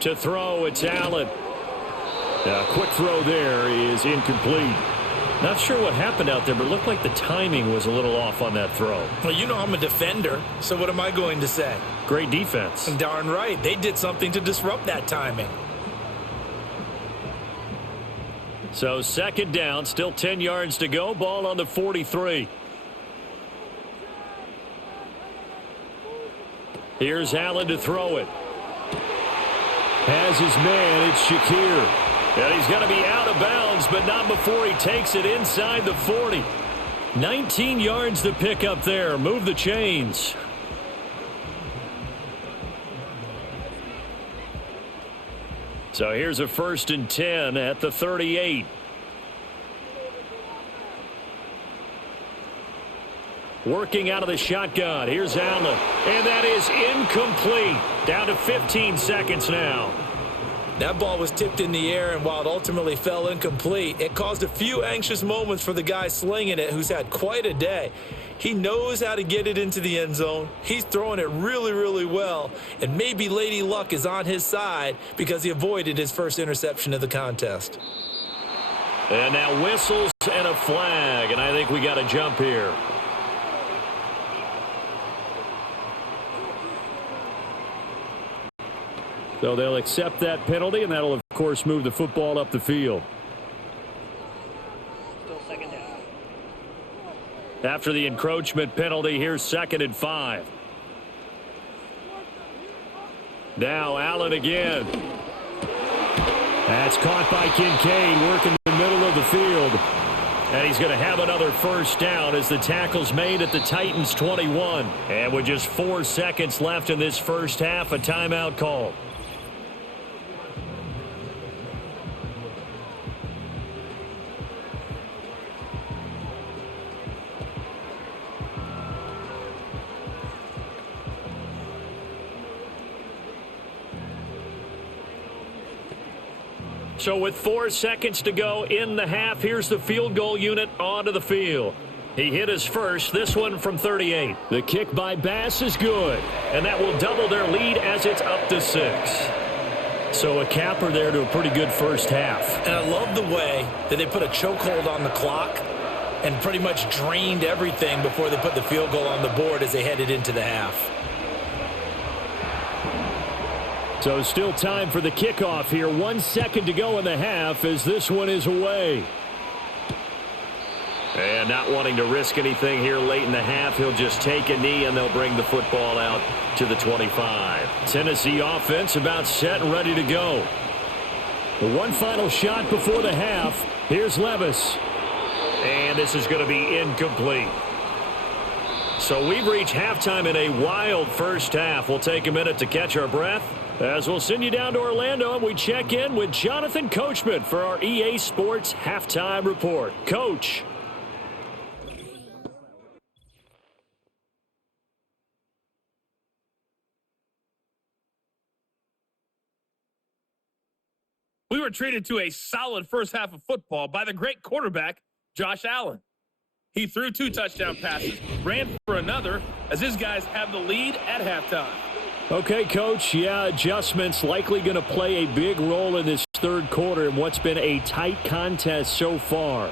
To throw, it's Allen. A quick throw there is incomplete. Not sure what happened out there, but it looked like the timing was a little off on that throw. Well, you know I'm a defender, so what am I going to say? Great defense. Darn right. They did something to disrupt that timing. So 2nd down, still 10 yards to go. Ball on the 43. Here's Allen to throw it. Has his man, it's Shakir. And he's going to be out of bounds, but not before he takes it inside the 40. 19 yards to pick up there. Move the chains. So here's a 1st and 10 at the 38. Working out of the shotgun. Here's Allen. And that is incomplete. Down to 15 seconds now. That ball was tipped in the air, and while it ultimately fell incomplete, it caused a few anxious moments for the guy slinging it, who's had quite a day. He knows how to get it into the end zone. He's throwing it really, really well. And maybe Lady Luck is on his side because he avoided his first interception of the contest. And now whistles and a flag, and I think we got a jump here. So they'll accept that penalty, and that'll, of course, move the football up the field. Still second down. After the encroachment penalty, here's 2nd and 5. Now Allen again. That's caught by Kincaid, working the middle of the field. And he's going to have another first down as the tackle's made at the Titans' 21. And with just 4 seconds left in this first half, a timeout call. So with 4 seconds to go in the half, here's the field goal unit onto the field. He hit his first, this one from 38. The kick by Bass is good, and that will double their lead as it's up to 6. So a capper there to a pretty good first half. And I love the way that they put a chokehold on the clock and pretty much drained everything before they put the field goal on the board as they headed into the half. So still time for the kickoff here. 1 second to go in the half as this one is away. And not wanting to risk anything here late in the half, he'll just take a knee and they'll bring the football out to the 25. Tennessee offense about set and ready to go. The one final shot before the half. Here's Levis. And this is going to be incomplete. So we've reached halftime in a wild first half. We'll take a minute to catch our breath as we'll send you down to Orlando and we check in with Jonathan Coachman for our EA Sports Halftime Report. Coach. We were treated to a solid first half of football by the great quarterback, Josh Allen. He threw 2 touchdown passes, ran for another, as his guys have the lead at halftime. Okay, Coach, yeah, adjustments likely going to play a big role in this third quarter in what's been a tight contest so far.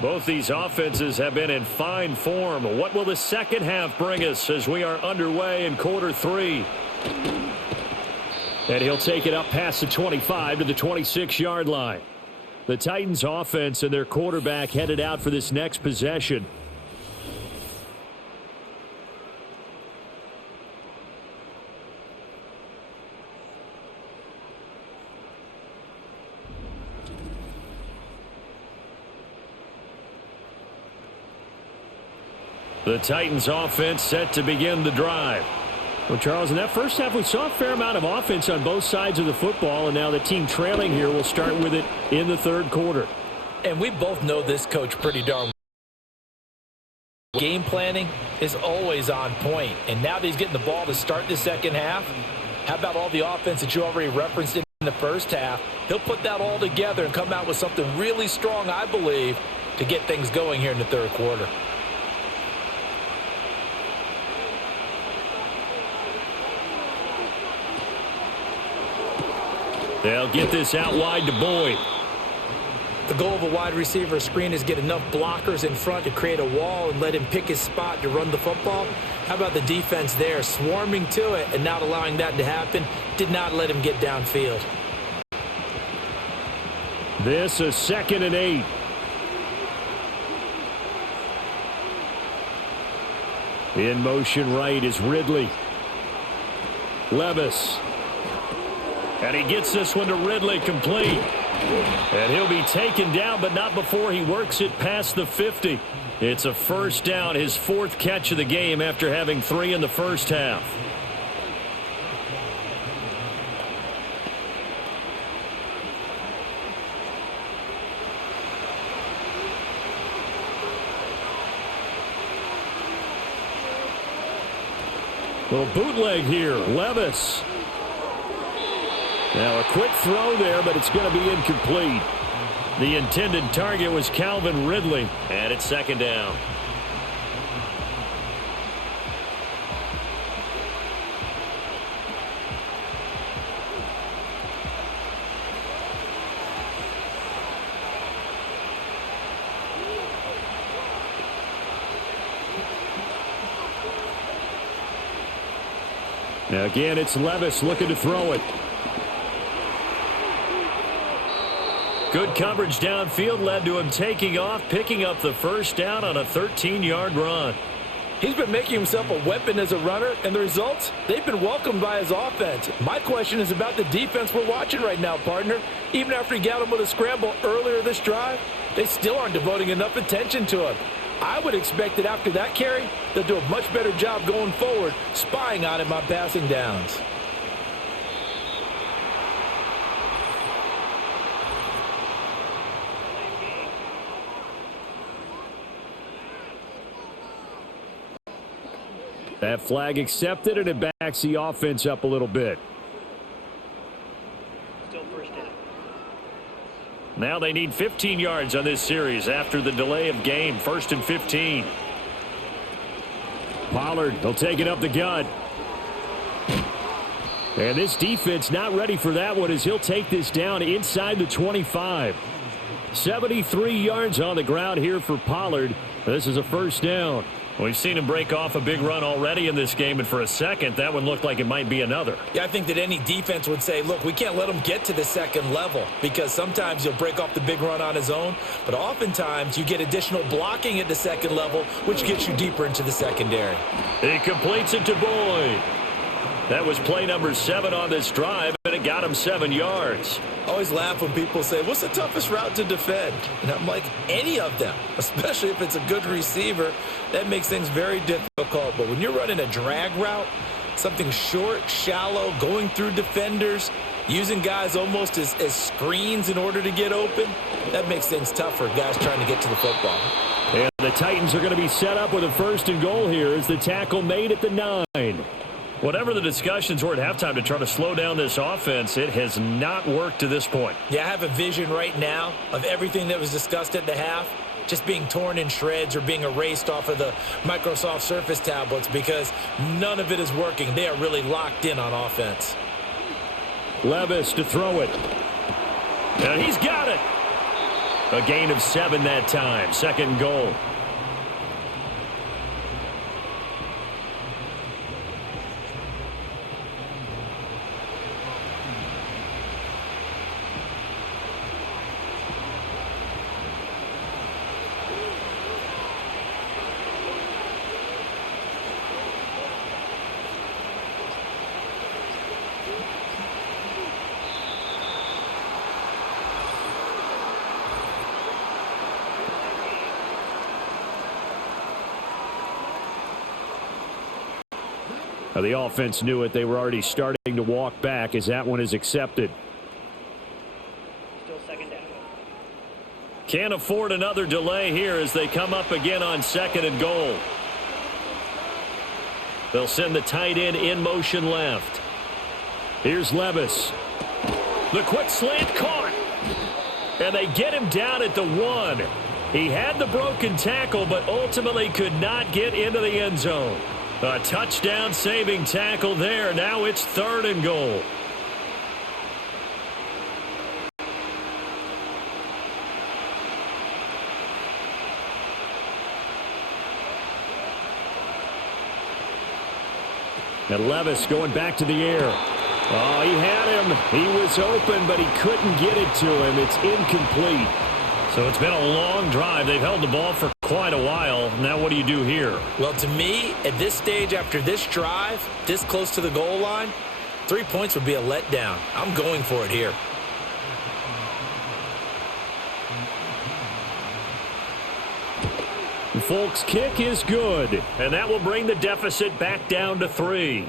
Both these offenses have been in fine form. What will the second half bring us as we are underway in quarter 3? And he'll take it up past the 25 to the 26-yard line. The Titans offense and their quarterback headed out for this next possession. The Titans offense set to begin the drive. Well, Charles, in that first half, we saw a fair amount of offense on both sides of the football, and now the team trailing here will start with it in the third quarter. And we both know this coach pretty darn well. Game planning is always on point, and now that he's getting the ball to start the second half, how about all the offense that you already referenced in the first half? He'll put that all together and come out with something really strong, I believe, to get things going here in the third quarter. They'll get this out wide to Boyd. The goal of a wide receiver screen is get enough blockers in front to create a wall and let him pick his spot to run the football. How about the defense there, swarming to it and not allowing that to happen? Did not let him get downfield. This is 2nd and 8. In motion right is Ridley. Levis. And he gets this one to Ridley complete. And he'll be taken down, but not before he works it past the 50. It's a first down, his 4th catch of the game after having 3 in the first half. Little bootleg here, Levis. Now a quick throw there, but it's going to be incomplete. The intended target was Calvin Ridley, and it's 2nd down. Now again, it's Levis looking to throw it. Good coverage downfield led to him taking off, picking up the first down on a 13-yard run. He's been making himself a weapon as a runner, and the results, they've been welcomed by his offense. My question is about the defense we're watching right now, partner. Even after he got him with a scramble earlier this drive, they still aren't devoting enough attention to him. I would expect that after that carry, they'll do a much better job going forward, spying on him on passing downs. That flag accepted, and it backs the offense up a little bit. Still first down. Now they need 15 yards on this series after the delay of game. 1st and 15. Pollard, he'll take it up the gut. And this defense not ready for that one as he'll take this down inside the 25. 73 yards on the ground here for Pollard. This is a first down. We've seen him break off a big run already in this game, and for a second, that one looked like it might be another. Yeah, I think that any defense would say, look, we can't let him get to the second level because sometimes he'll break off the big run on his own, but oftentimes you get additional blocking at the second level, which gets you deeper into the secondary. He completes it to Boyd. That was play number 7 on this drive, and it got him 7 yards. I always laugh when people say, what's the toughest route to defend? And I'm like, any of them, especially if it's a good receiver. That makes things very difficult. But when you're running a drag route, something short, shallow, going through defenders, using guys almost as screens in order to get open, that makes things tougher, guys trying to get to the football. And the Titans are going to be set up with a 1st and goal here as the tackle made at the 9. Whatever the discussions were at halftime to try to slow down this offense, it has not worked to this point. Yeah, I have a vision right now of everything that was discussed at the half just being torn in shreds or being erased off of the Microsoft Surface tablets because none of it is working. They are really locked in on offense. Levis to throw it. And he's got it. A gain of 7 that time. 2nd and goal. The offense knew it. They were already starting to walk back as that one is accepted. Still 2nd down. Can't afford another delay here as they come up again on 2nd and goal. They'll send the tight end in motion left. Here's Levis. The quick slant caught. And they get him down at the 1. He had the broken tackle, but ultimately could not get into the end zone. A touchdown saving tackle there. Now it's 3rd and goal. And Levis going back to the air. Oh, he had him. He was open, but he couldn't get it to him. It's incomplete. So it's been a long drive. They've held the ball for quite a while. Now what do you do here? Well, to me, at this stage after this drive, this close to the goal line, 3 points would be a letdown. I'm going for it here. Folks' kick is good, and that will bring the deficit back down to 3.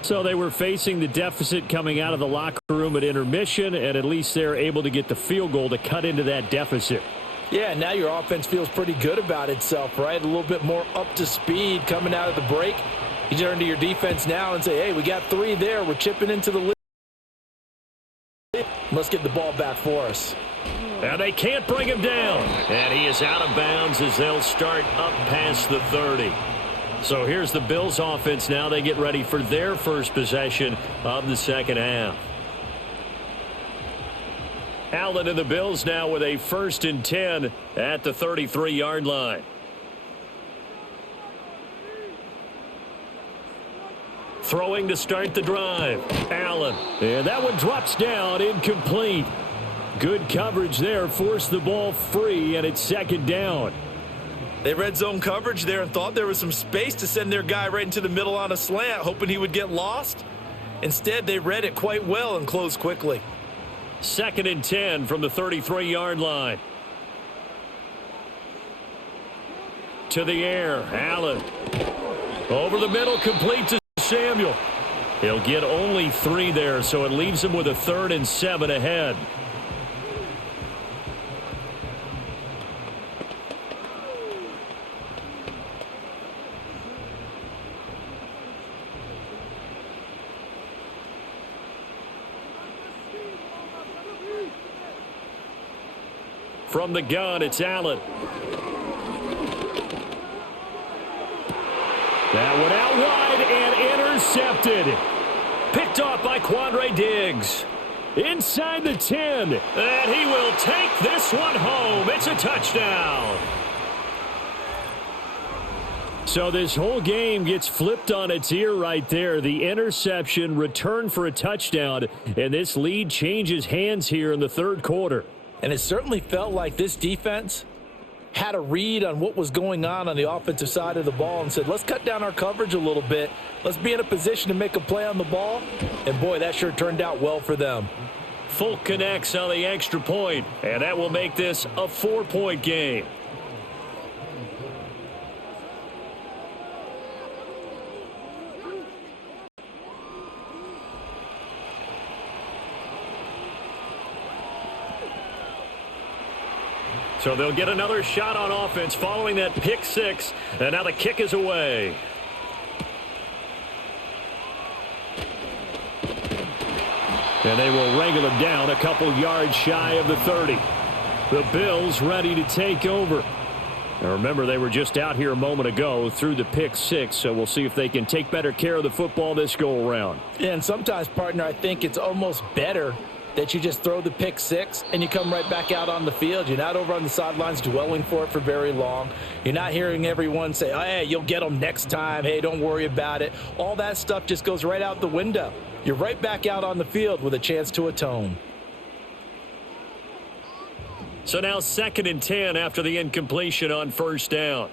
So they were facing the deficit coming out of the locker room at intermission, and at least they're able to get the field goal to cut into that deficit. Yeah, now your offense feels pretty good about itself, right? A little bit more up to speed coming out of the break. You turn to your defense now and say, hey, we got 3 there. We're chipping into the lead. Let's get the ball back for us. And they can't bring him down. And he is out of bounds as they'll start up past the 30. So here's the Bills offense now. They get ready for their first possession of the second half. Allen and the Bills now with a 1st and 10 at the 33-yard line. Throwing to start the drive. Allen. And that one drops down, incomplete. Good coverage there, forced the ball free, and it's second down. They read zone coverage there and thought there was some space to send their guy right into the middle on a slant, hoping he would get lost. Instead, they read it quite well and closed quickly. Second and 10 from the 33-yard line. To the air, Allen. Over the middle, complete to Samuel. He'll get only 3 there, so it leaves him with a 3rd and 7 ahead. From the gun, it's Allen. That one out wide and intercepted. Picked off by Quandre Diggs. Inside the 10. And he will take this one home. It's a touchdown. So this whole game gets flipped on its ear right there. The interception, return for a touchdown, and this lead changes hands here in the third quarter. And it certainly felt like this defense had a read on what was going on the offensive side of the ball and said, let's cut down our coverage a little bit. Let's be in a position to make a play on the ball. And, boy, that sure turned out well for them. Folk connects on the extra point, and that will make this a 4-point game. So they'll get another shot on offense following that pick 6, and now the kick is away. And they will wrangle him down a couple yards shy of the 30. The Bills ready to take over. Now remember, they were just out here a moment ago through the pick 6, so we'll see if they can take better care of the football this go-around. Yeah, and sometimes, partner, I think it's almost better that you just throw the pick 6 and you come right back out on the field. You're not over on the sidelines dwelling for it for very long. You're not hearing everyone say, oh, hey, you'll get them next time. Hey, don't worry about it. All that stuff just goes right out the window. You're right back out on the field with a chance to atone. So now 2nd and 10 after the incompletion on first down.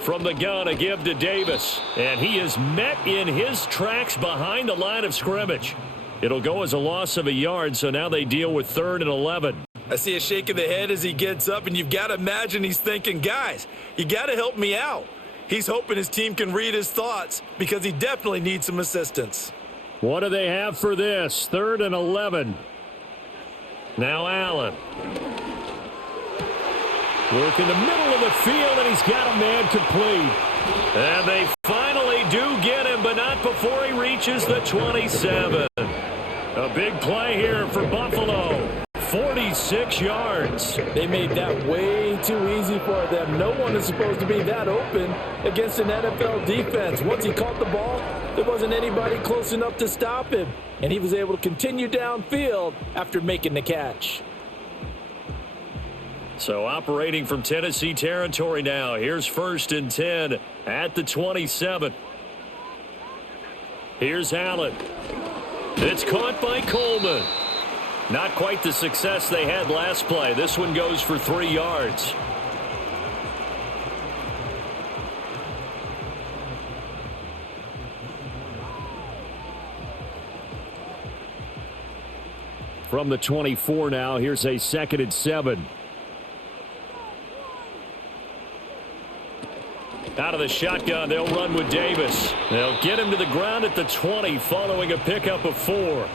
From the gun, a give to Davis. And he is met in his tracks behind the line of scrimmage. It'll go as a loss of a yard, so now they deal with 3rd and 11. I see a shake of the head as he gets up, and you've got to imagine he's thinking, guys, you got to help me out. He's hoping his team can read his thoughts because he definitely needs some assistance. What do they have for this? 3rd and 11. Now Allen. Work in the middle of the field, and he's got a man complete. And they finally do get him, but not before he reaches the 27. A big play here for Buffalo. 46 yards. They made that way too easy for them. No one is supposed to be that open against an NFL defense. Once he caught the ball, there wasn't anybody close enough to stop him. And he was able to continue downfield after making the catch. So operating from Tennessee territory now. Here's 1st and 10 at the 27. Here's Allen. It's caught by Coleman. Not quite the success they had last play. This one goes for 3 yards. From the 24 now, here's a 2nd and 7. Out of the shotgun, they'll run with Davis. They'll get him to the ground at the 20 following a pickup of 4.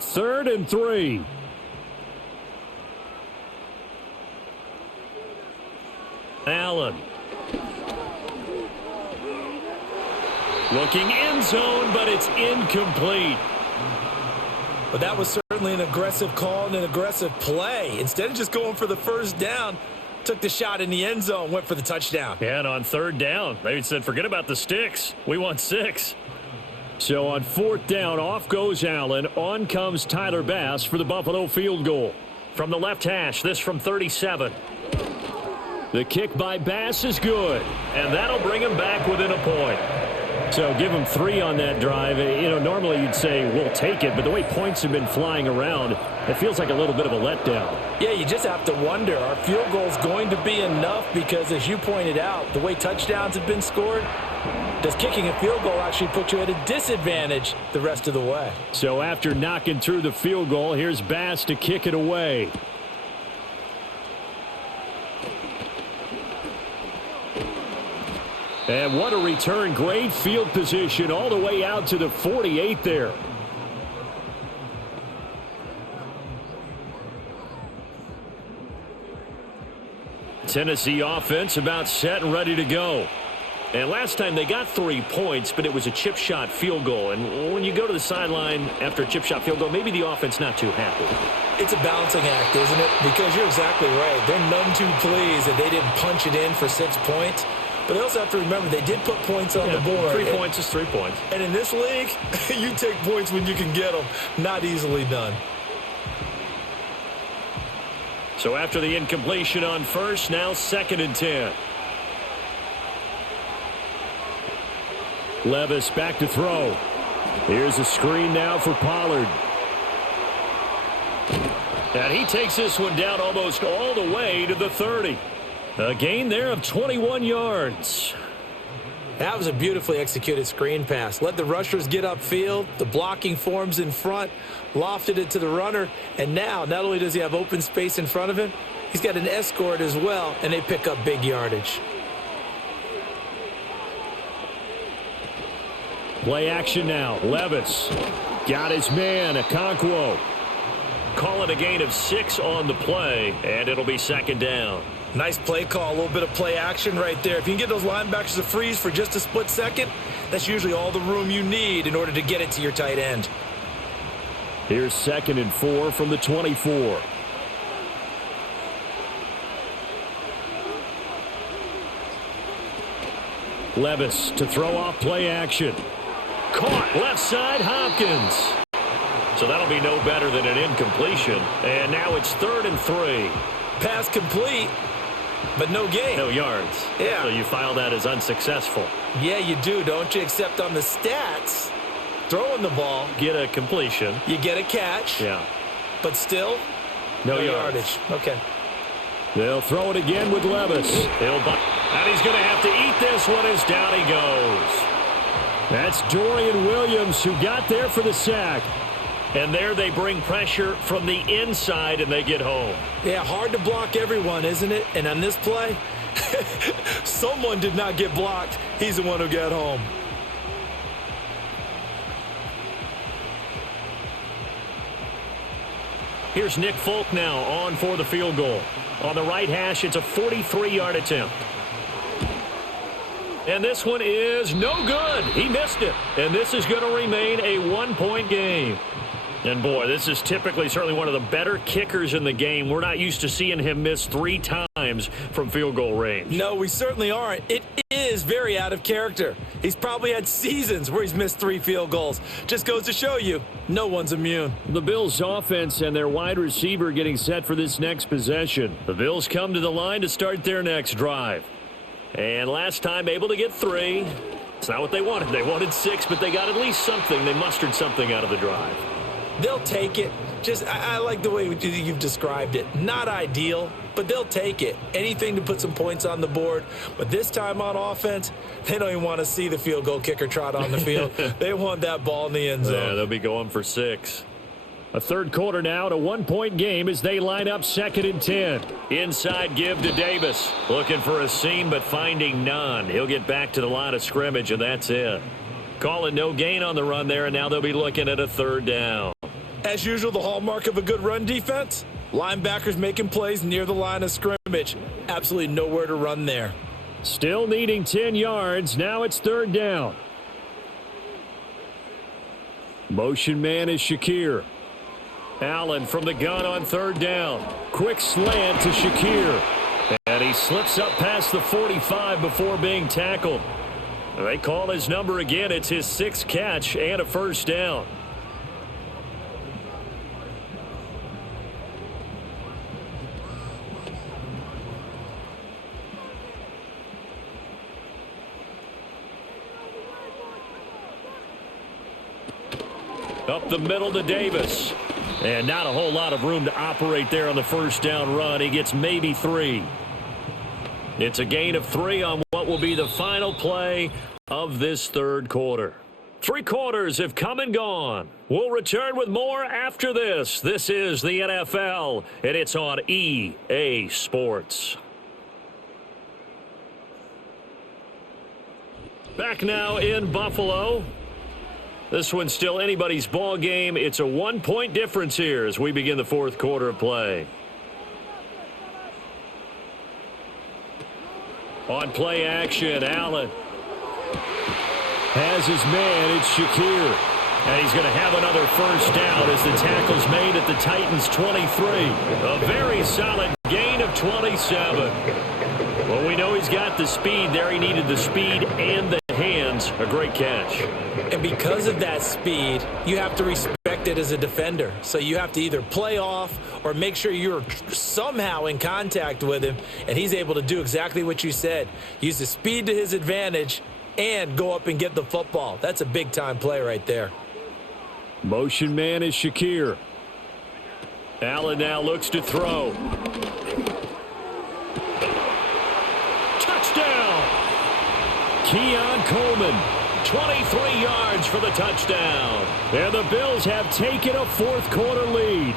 Third and 3. Allen. Looking end zone, but it's incomplete. But that was certainly an aggressive call and an aggressive play. Instead of just going for the first down, took the shot in the end zone, went for the touchdown. Yeah, and on 3rd down, they said, forget about the sticks. We want 6. So on 4th down, off goes Allen. On comes Tyler Bass for the Buffalo field goal. From the left hash, this from 37. The kick by Bass is good, and that'll bring him back within a point. So give him 3 on that drive. You know, normally you'd say we'll take it, but the way points have been flying around, it feels like a little bit of a letdown. Yeah, you just have to wonder, are field goals going to be enough? Because as you pointed out, the way touchdowns have been scored, does kicking a field goal actually put you at a disadvantage the rest of the way? So after knocking through the field goal, here's Bass to kick it away. And what a return. Great field position all the way out to the 48 there. Tennessee offense about set and ready to go. And last time they got 3 points, but it was a chip shot field goal. And when you go to the sideline after a chip shot field goal, maybe the offense not too happy. It's a balancing act, isn't it? Because you're exactly right. They're none too pleased that they didn't punch it in for 6 points. But they also have to remember they did put points on the board. 3 points is 3 points. And in this league, you take points when you can get them. Not easily done. So after the incompletion on first, now 2nd and 10. Levis back to throw. Here's a screen now for Pollard. And he takes this one down almost all the way to the 30. A gain there of 21 yards. That was a beautifully executed screen pass. Let the rushers get upfield. The blocking forms in front. Lofted it to the runner. And now, not only does he have open space in front of him, he's got an escort as well, and they pick up big yardage. Play action now. Levis got his man, Okonkwo. Call it a gain of 6 on the play, and it'll be 2nd down. Nice play call, a little bit of play action right there. If you can get those linebackers to freeze for just a split second, that's usually all the room you need in order to get it to your tight end. Here's 2nd and 4 from the 24. Levis to throw off play action. Caught left side, Hopkins. So that'll be no better than an incompletion. And now it's 3rd and 3. Pass complete, but no gain. No yards. Yeah. So you file that as unsuccessful. Yeah, you do, don't you? Except on the stats, throwing the ball. Get a completion. You get a catch. Yeah. But still, no yardage. Okay. They'll throw it again with Levis. And he's going to have to eat this one as down he goes. That's Dorian Williams who got there for the sack. And there they bring pressure from the inside, and they get home. Yeah, hard to block everyone, isn't it? And on this play, someone did not get blocked. He's the one who got home. Here's Nick Folk now on for the field goal. On the right hash, it's a 43-yard attempt. And this one is no good. He missed it. And this is going to remain a 1-point game. And, boy, this is typically certainly one of the better kickers in the game. We're not used to seeing him miss 3 times from field goal range. No, we certainly aren't. It is very out of character. He's probably had seasons where he's missed 3 field goals. Just goes to show you, no one's immune. The Bills' offense and their wide receiver getting set for this next possession. The Bills come to the line to start their next drive. And last time able to get 3. It's not what they wanted. They wanted 6, but they got at least something. They mustered something out of the drive. They'll take it. I like the way you've described it. Not ideal, but they'll take it. Anything to put some points on the board. But this time on offense, they don't even want to see the field goal kicker trot on the field. They want that ball in the end zone. Yeah, they'll be going for 6. A third quarter now, and a 1-point game as they line up 2nd and 10. Inside give to Davis. Looking for a seam, but finding none. He'll get back to the line of scrimmage, and that's it. Call it no gain on the run there, and now they'll be looking at a 3rd down. As usual, the hallmark of a good run defense, linebackers making plays near the line of scrimmage. Absolutely nowhere to run there. Still needing 10 yards. Now it's 3rd down. Motion man is Shakir. Allen from the gun on 3rd down. Quick slant to Shakir. And he slips up past the 45 before being tackled. They call his number again. It's his 6th catch and a first down. Up the middle to Davis. And not a whole lot of room to operate there on the first down run. He gets maybe 3. It's a gain of 3 on what will be the final play of this third quarter. 3 quarters have come and gone. We'll return with more after this. This is the NFL, and it's on EA Sports. Back now in Buffalo. This one's still anybody's ball game. It's a 1-point difference here as we begin the fourth quarter of play. On play action, Allen has his man. It's Shakir. And he's going to have another first down as the tackle's made at the Titans' 23. A very solid gain of 27. Well, we know he's got the speed there. He needed the speed and the hands. A great catch. And because of that speed, you have to respect it as a defender. So you have to either play off or make sure you're somehow in contact with him. And he's able to do exactly what you said. Use the speed to his advantage and go up and get the football. That's a big-time play right there. Motion man is Shakir. Allen now looks to throw. Touchdown! Keon Coleman. 23 yards for the touchdown. And the Bills have taken a fourth quarter lead.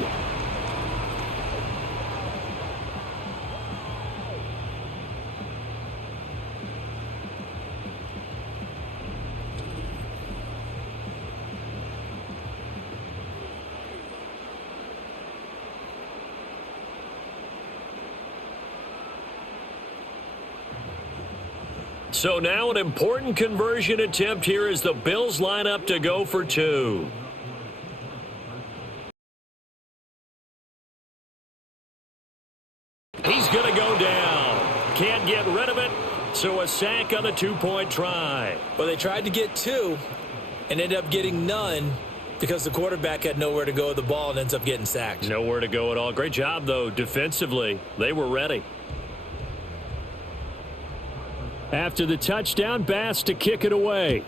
So now an important conversion attempt here as the Bills line up to go for 2. He's going to go down. Can't get rid of it. So a sack on the 2-point try. Well, they tried to get 2 and ended up getting none because the quarterback had nowhere to go with the ball and ends up getting sacked. Nowhere to go at all. Great job, though, defensively. They were ready. After the touchdown, Bass to kick it away.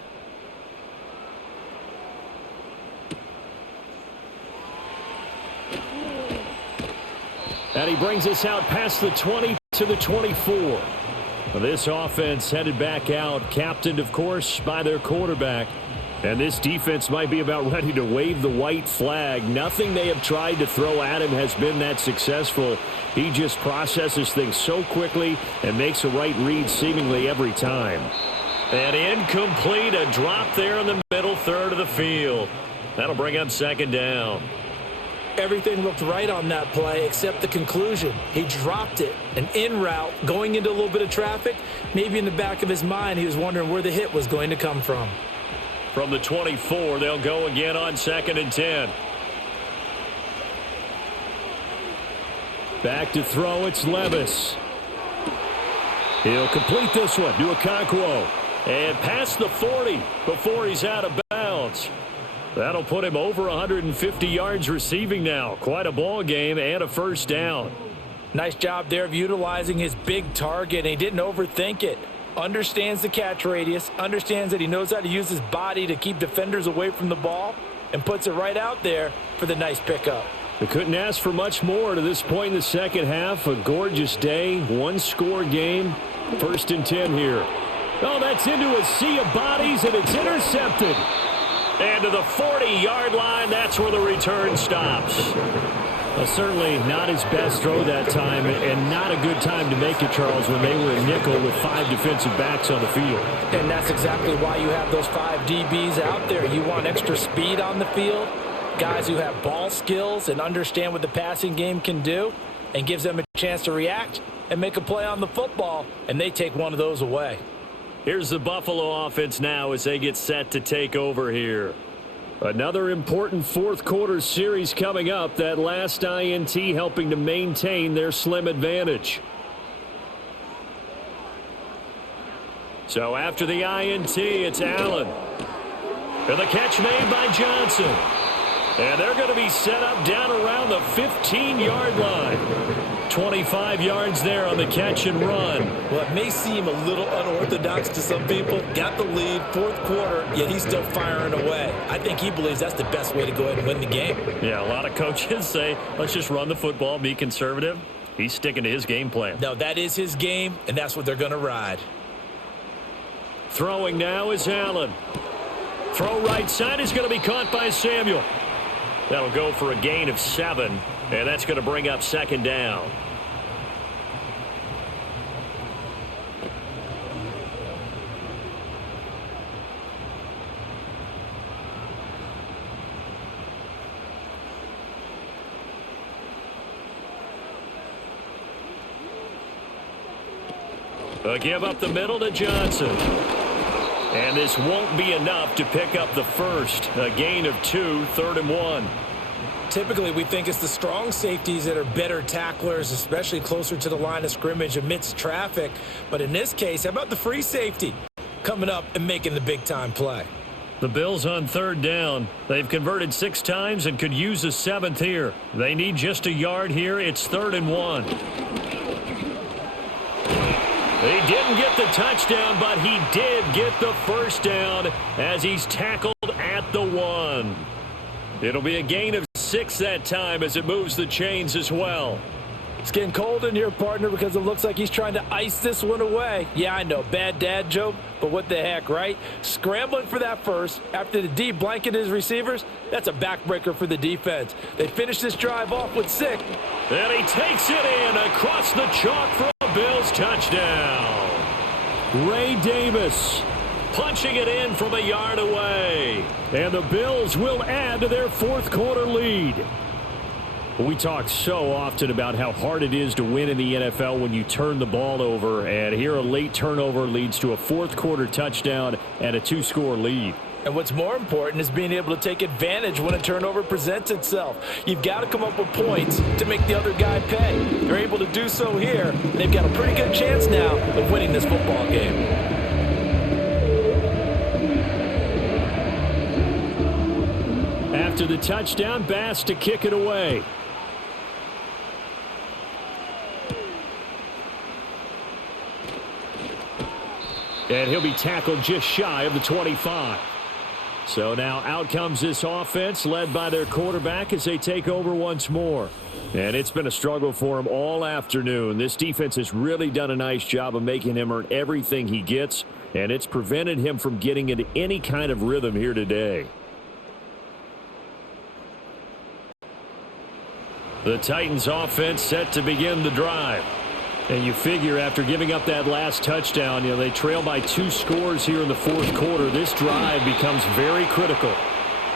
And he brings us out past the 20 to the 24. This offense headed back out, captained, of course, by their quarterback. And this defense might be about ready to wave the white flag. Nothing they have tried to throw at him has been that successful. He just processes things so quickly and makes a right read seemingly every time. And incomplete, a drop there in the middle third of the field. That'll bring up second down. Everything looked right on that play except the conclusion. He dropped it, an in route, going into a little bit of traffic. Maybe in the back of his mind he was wondering where the hit was going to come from. From the 24, they'll go again on 2nd and 10. Back to throw, it's Levis. He'll complete this one to Okonkwo. And past the 40 before he's out of bounds. That'll put him over 150 yards receiving now. Quite a ball game and a first down. Nice job there of utilizing his big target. And he didn't overthink it. Understands the catch radius, understands that he knows how to use his body to keep defenders away from the ball, and puts it right out there for the nice pickup. They couldn't ask for much more to this point in the second half. A gorgeous day, one-score game. 1st and 10 here. Oh, that's into a sea of bodies, and it's intercepted. And to the 40-yard line, that's where the return stops. Certainly not his best throw that time, and not a good time to make it, Charles, when they were in nickel with 5 defensive backs on the field. And that's exactly why you have those 5 DBs out there. You want extra speed on the field, guys who have ball skills and understand what the passing game can do, and gives them a chance to react and make a play on the football, and they take one of those away. Here's the Buffalo offense now as they get set to take over here. Another important fourth quarter series coming up. That last INT helping to maintain their slim advantage. So after the INT, it's Allen. And the catch made by Johnson. And they're going to be set up down around the 15-yard line. 25 yards there on the catch and run. Well, it may seem a little unorthodox to some people. Got the lead, fourth quarter, yet he's still firing away. I think he believes that's the best way to go ahead and win the game. Yeah, a lot of coaches say, let's just run the football, be conservative. He's sticking to his game plan. No, that is his game, and that's what they're going to ride. Throwing now is Allen. Throw right side is going to be caught by Samuel. That'll go for a gain of 7, and that's going to bring up second down. A give up the middle to Johnson. And this won't be enough to pick up the first. A gain of 2, 3rd and 1. Typically, we think it's the strong safeties that are better tacklers, especially closer to the line of scrimmage amidst traffic. But in this case, how about the free safety coming up and making the big-time play? The Bills on 3rd down. They've converted 6 times and could use a 7th here. They need just a yard here. It's 3rd and 1. He didn't get the touchdown, but he did get the first down as he's tackled at the 1. It'll be a gain of 6 that time as it moves the chains as well. It's getting cold in here, partner, because it looks like he's trying to ice this one away. Yeah, I know, bad dad joke, but what the heck, right? Scrambling for that first after the D blanketed his receivers, that's a backbreaker for the defense. They finish this drive off with 6. And he takes it in across the chalk for a Bills touchdown. Ray Davis punching it in from a yard away. And the Bills will add to their fourth quarter lead. We talk so often about how hard it is to win in the NFL when you turn the ball over. And here a late turnover leads to a fourth quarter touchdown and a 2-score lead. And what's more important is being able to take advantage when a turnover presents itself. You've got to come up with points to make the other guy pay. They're able to do so here, and they've got a pretty good chance now of winning this football game. After the touchdown, Bass to kick it away. And he'll be tackled just shy of the 25. So now out comes this offense led by their quarterback as they take over once more. And it's been a struggle for him all afternoon. This defense has really done a nice job of making him earn everything he gets, and it's prevented him from getting into any kind of rhythm here today. The Titans offense set to begin the drive. And you figure after giving up that last touchdown, they trail by 2 scores here in the fourth quarter. This drive becomes very critical.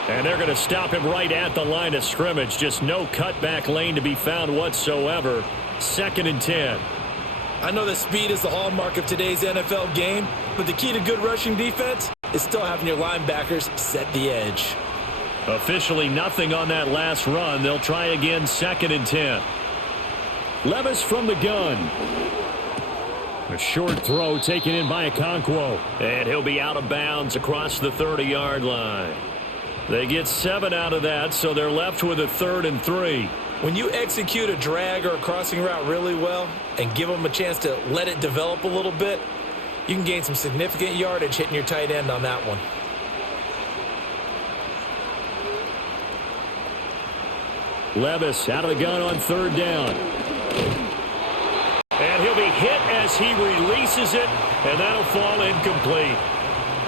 And they're going to stop him right at the line of scrimmage. Just no cutback lane to be found whatsoever. 2nd and 10. I know that speed is the hallmark of today's NFL game, but the key to good rushing defense is still having your linebackers set the edge. Officially nothing on that last run. They'll try again 2nd and 10. Levis from the gun. A short throw taken in by Okonkwo. And he'll be out of bounds across the 30-yard line. They get 7 out of that, so they're left with a 3rd and 3. When you execute a drag or a crossing route really well and give them a chance to let it develop a little bit, you can gain some significant yardage hitting your tight end on that one. Levis out of the gun on 3rd down. And he'll be hit as he releases it, and that'll fall incomplete.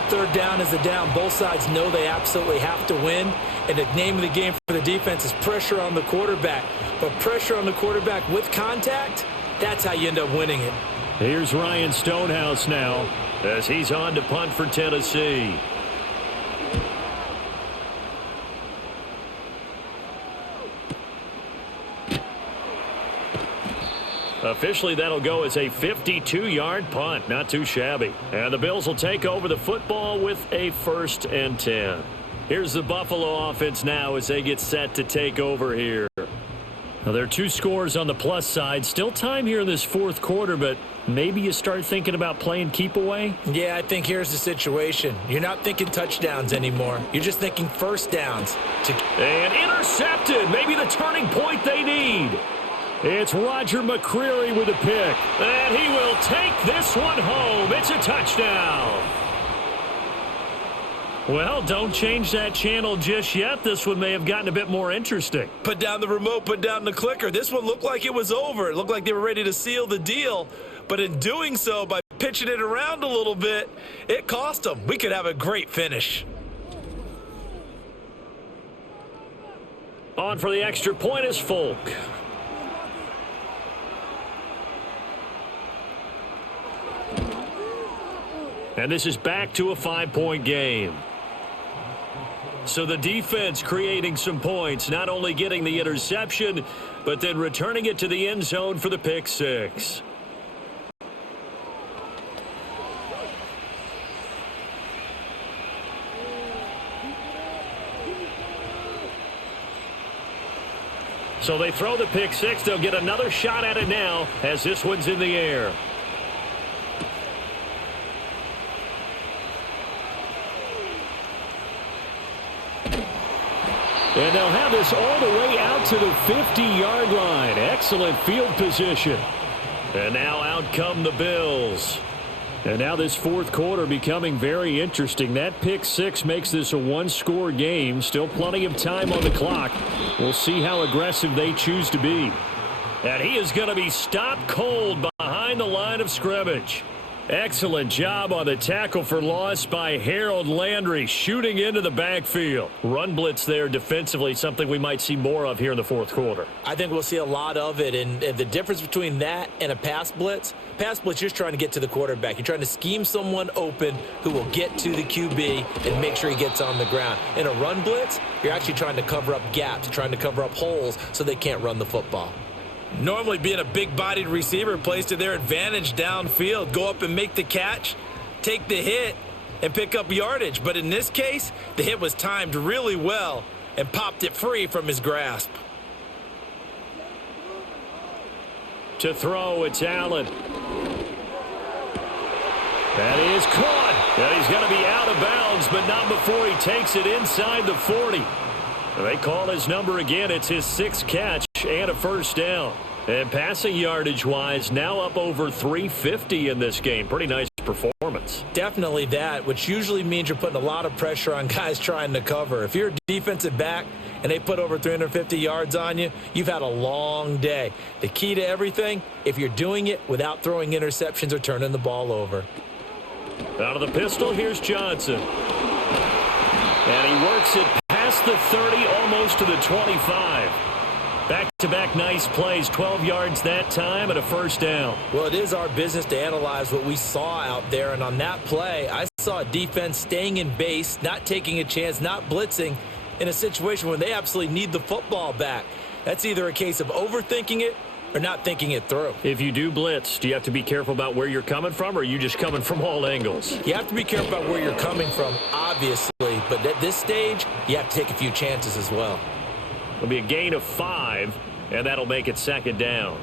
3rd down is a down. Both sides know they absolutely have to win, and the name of the game for the defense is pressure on the quarterback. But pressure on the quarterback with contact, that's how you end up winning it. Here's Ryan Stonehouse now as he's on to punt for Tennessee. Officially, that'll go as a 52-yard punt. Not too shabby. And the Bills will take over the football with a 1st and 10. Here's the Buffalo offense now as they get set to take over here. Well, there are 2 scores on the plus side. Still time here in this fourth quarter, but maybe you start thinking about playing keep away? Yeah, I think here's the situation. You're not thinking touchdowns anymore. You're just thinking first downs. And intercepted. Maybe the turning point they need. It's Roger McCreary with a pick. And he will take this one home. It's a touchdown. Well, don't change that channel just yet. This one may have gotten a bit more interesting. Put down the remote, put down the clicker. This one looked like it was over. It looked like they were ready to seal the deal. But in doing so, by pitching it around a little bit, it cost them. We could have a great finish. On for the extra point is Folk. And this is back to a 5-point game. So the defense creating some points, not only getting the interception, but then returning it to the end zone for the pick six. So they throw the pick six. They'll get another shot at it now as this one's in the air. And they'll have this all the way out to the 50-yard line. Excellent field position. And now out come the Bills. And now this fourth quarter becoming very interesting. That pick six makes this a one-score game. Still plenty of time on the clock. We'll see how aggressive they choose to be. And he is going to be stopped cold behind the line of scrimmage. Excellent job on the tackle for loss by Harold Landry, shooting into the backfield. Run blitz there defensively, something we might see more of here in the fourth quarter. I think we'll see a lot of it, and the difference between that and a pass blitz, you're just trying to get to the quarterback. You're trying to scheme someone open who will get to the QB and make sure he gets on the ground. In a run blitz, you're actually trying to cover up gaps, trying to cover up holes so they can't run the football. Normally being a big-bodied receiver plays to their advantage downfield. Go up and make the catch, take the hit, and pick up yardage. But in this case, the hit was timed really well and popped it free from his grasp. To throw, it's Allen. That is caught. And he's going to be out of bounds, but not before he takes it inside the 40. They call his number again. It's his sixth catch and a first down. And passing yardage-wise, now up over 350 in this game. Pretty nice performance. Definitely that, which usually means you're putting a lot of pressure on guys trying to cover. If you're a defensive back and they put over 350 yards on you, you've had a long day. The key to everything, if you're doing it without throwing interceptions or turning the ball over. Out of the pistol, here's Johnson. And he works it past the 30, almost to the 25. Back-to-back nice plays, 12 yards that time and a first down. Well, it is our business to analyze what we saw out there, and on that play, I saw a defense staying in base, not taking a chance, not blitzing in a situation where they absolutely need the football back. That's either a case of overthinking it or not thinking it through. If you do blitz, do you have to be careful about where you're coming from, or are you just coming from all angles? You have to be careful about where you're coming from, obviously, but at this stage, you have to take a few chances as well. It'll be a gain of 5, and that'll make it second down.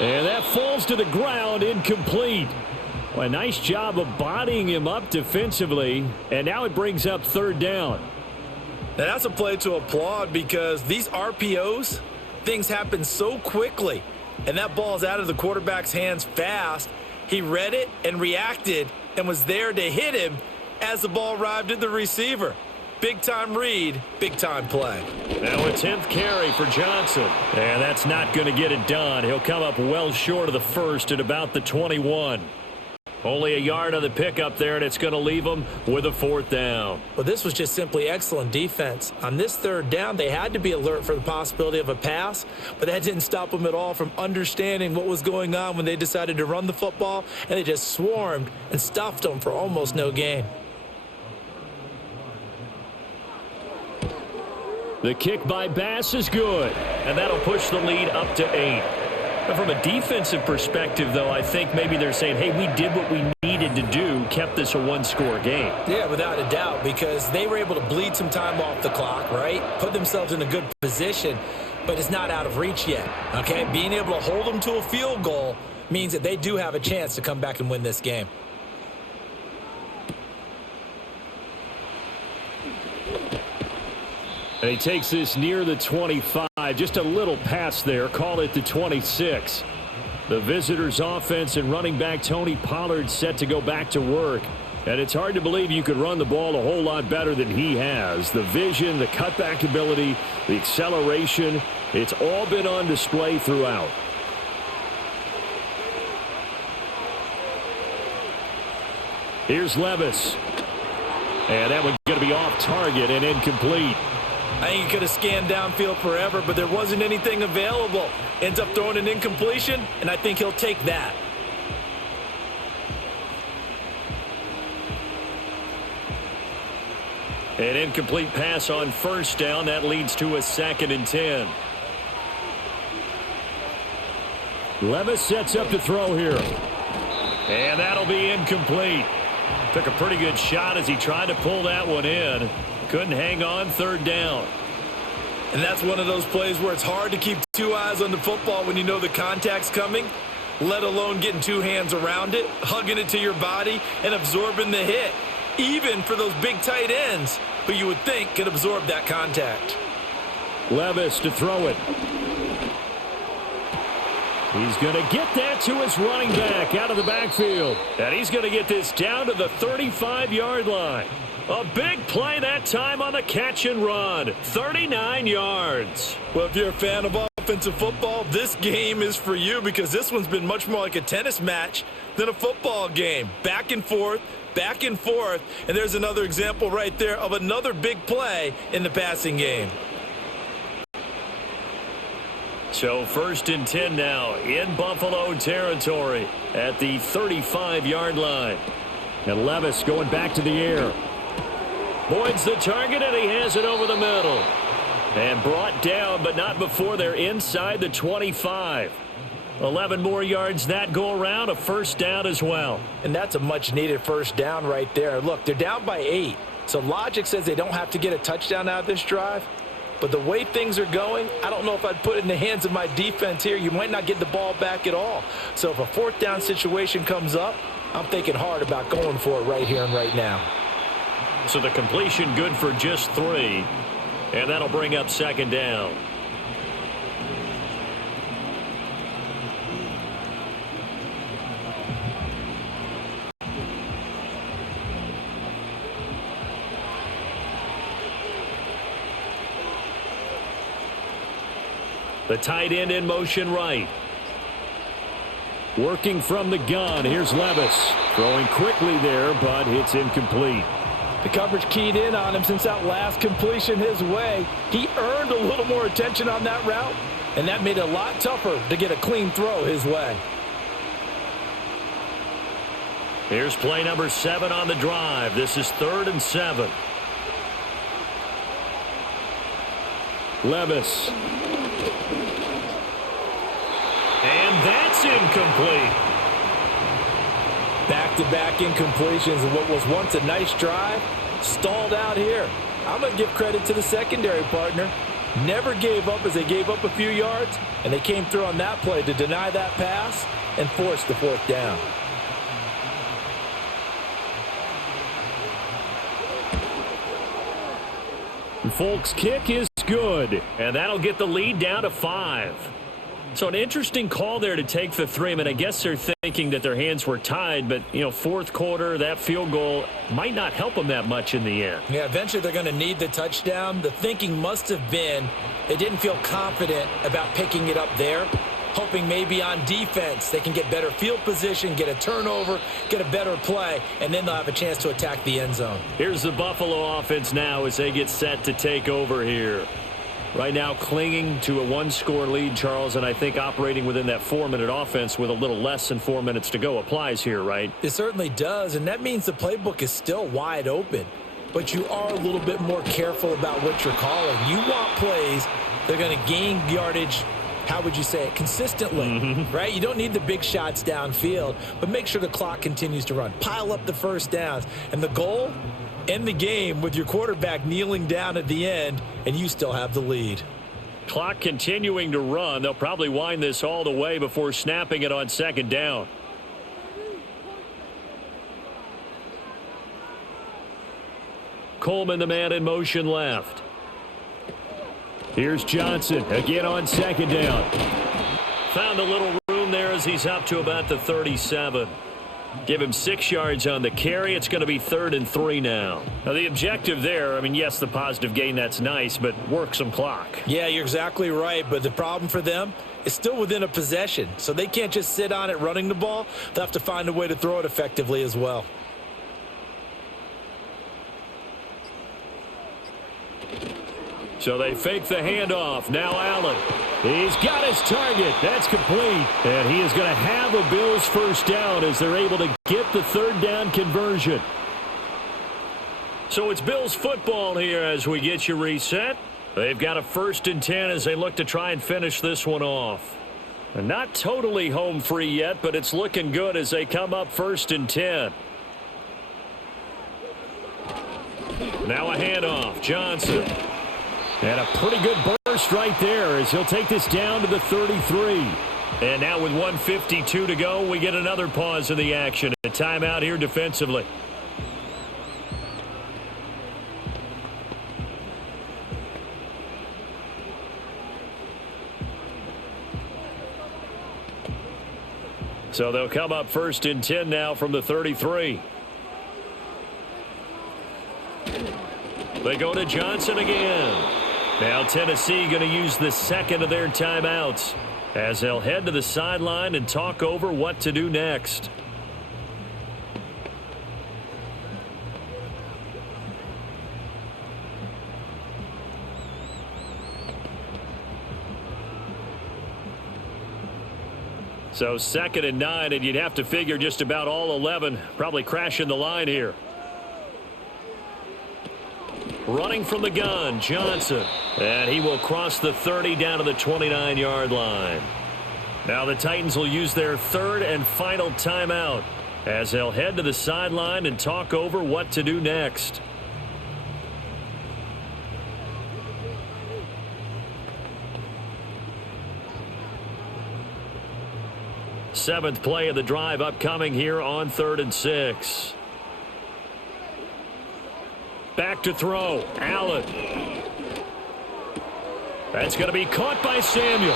And that falls to the ground, incomplete. Well, a nice job of bodying him up defensively, and now it brings up third down. Now that's a play to applaud because these RPOs, things happen so quickly, and that ball's out of the quarterback's hands fast. He read it and reacted and was there to hit him as the ball arrived at the receiver. Big-time read, big-time play. Now a 10th carry for Johnson. And that's not going to get it done. He'll come up well short of the first at about the 21. Only a yard on the pickup there, and it's going to leave them with a fourth down. Well, this was just simply excellent defense. On this third down, they had to be alert for the possibility of a pass, but that didn't stop them at all from understanding what was going on when they decided to run the football, and they just swarmed and stuffed them for almost no gain. The kick by Bass is good, and that'll push the lead up to 8. But from a defensive perspective, though, I think maybe they're saying, hey, we did what we needed to do, kept this a one-score game. Yeah, without a doubt, because they were able to bleed some time off the clock, right? Put themselves in a good position, but it's not out of reach yet, okay? Being able to hold them to a field goal means that they do have a chance to come back and win this game. And he takes this near the 25. Just a little pass there. Call it the 26. The visitors' offense and running back Tony Pollard set to go back to work. And it's hard to believe you could run the ball a whole lot better than he has. The vision, the cutback ability, the acceleration, it's all been on display throughout. Here's Levis. And that one's going to be off target and incomplete. I think he could have scanned downfield forever, but there wasn't anything available. Ends up throwing an incompletion, and I think he'll take that. An incomplete pass on first down. That leads to a 2nd and 10. Levis sets up to throw here. And that'll be incomplete. Took a pretty good shot as he tried to pull that one in. Couldn't hang on, 3rd down. And that's one of those plays where it's hard to keep two eyes on the football when you know the contact's coming, let alone getting two hands around it, hugging it to your body, and absorbing the hit. Even for those big tight ends who you would think could absorb that contact. Levis to throw it. He's going to get that to his running back out of the backfield. And he's going to get this down to the 35-yard line. A big play that time on the catch and run. 39 yards. Well, if you're a fan of offensive football, this game is for you because this one's been much more like a tennis match than a football game. Back and forth, and there's another example right there of another big play in the passing game. So 1st and 10 now in Buffalo territory at the 35-yard line. And Levis going back to the air. Boyd's the target, and he has it over the middle. And brought down, but not before they're inside the 25. 11 more yards that go around, a 1st down as well. And that's a much-needed 1st down right there. Look, they're down by 8. So logic says they don't have to get a touchdown out of this drive. But the way things are going, I don't know if I'd put it in the hands of my defense here. You might not get the ball back at all. So if a 4th down situation comes up, I'm thinking hard about going for it right here and right now. So the completion good for just 3. And that'll bring up 2nd down. The tight end in motion right. Working from the gun. Here's Levis. Throwing quickly there, but it's incomplete. The coverage keyed in on him since that last completion his way. He earned a little more attention on that route, and that made it a lot tougher to get a clean throw his way. Here's play number 7 on the drive. This is 3rd and 7. Levis. And that's incomplete. Back-to-back incompletions of what was once a nice drive, stalled out here. I'm going to give credit to the secondary partner. Never gave up as they gave up a few yards, and they came through on that play to deny that pass and force the 4th down. Folks' kick is good, and that'll get the lead down to 5. So an interesting call there to take the 3. I mean, I guess they're thinking that their hands were tied, but, you know, 4th quarter, that field goal might not help them that much in the end. Yeah, eventually they're going to need the touchdown. The thinking must have been they didn't feel confident about picking it up there, hoping maybe on defense they can get better field position, get a turnover, get a better play, and then they'll have a chance to attack the end zone. Here's the Buffalo offense now as they get set to take over here. Right now clinging to a 1-score lead, Charles, and I think operating within that 4-minute offense with a little less than 4 minutes to go applies here, right? It certainly does, and that means the playbook is still wide open. but you are a little bit more careful about what you're calling. You want plays that are going to gain yardage, how would you say it, consistently, right? You don't need the big shots downfield, but make sure the clock continues to run. Pile up the first downs. And the goal, end the game with your quarterback kneeling down at the end, and you still have the lead. Clock continuing to run. They'll probably wind this all the way before snapping it on second down. Coleman, the man in motion left. Here's Johnson again on second down. Found a little room there as he's up to about the 37. Give him 6 yards on the carry. It's going to be 3rd and 3 now. Now, the objective there, I mean, yes, the positive gain, that's nice, but work some clock. Yeah, you're exactly right, but the problem for them is still within a possession, so they can't just sit on it running the ball. They'll have to find a way to throw it effectively as well. So they fake the handoff. Now Allen. He's got his target. That's complete. And he is going to have a Bills first down as they're able to get the 3rd down conversion. So it's Bills football here as we get you reset. They've got a 1st and 10 as they look to try and finish this one off. And not totally home free yet, but it's looking good as they come up 1st and 10. Now a handoff. Johnson. And a pretty good burst right there as he'll take this down to the 33. And now with 1:52 to go, we get another pause in the action. A timeout here defensively. So they'll come up 1st and 10 now from the 33. They go to Johnson again. Now Tennessee going to use the 2nd of their timeouts as they'll head to the sideline and talk over what to do next. So 2nd and 9, and you'd have to figure just about all 11 probably crashing the line here. Running from the gun, Johnson. And he will cross the 30 down to the 29-yard line. Now the Titans will use their 3rd and final timeout as they'll head to the sideline and talk over what to do next. Seventh play of the drive upcoming here on 3rd and 6. Back to throw. Allen. That's going to be caught by Samuel.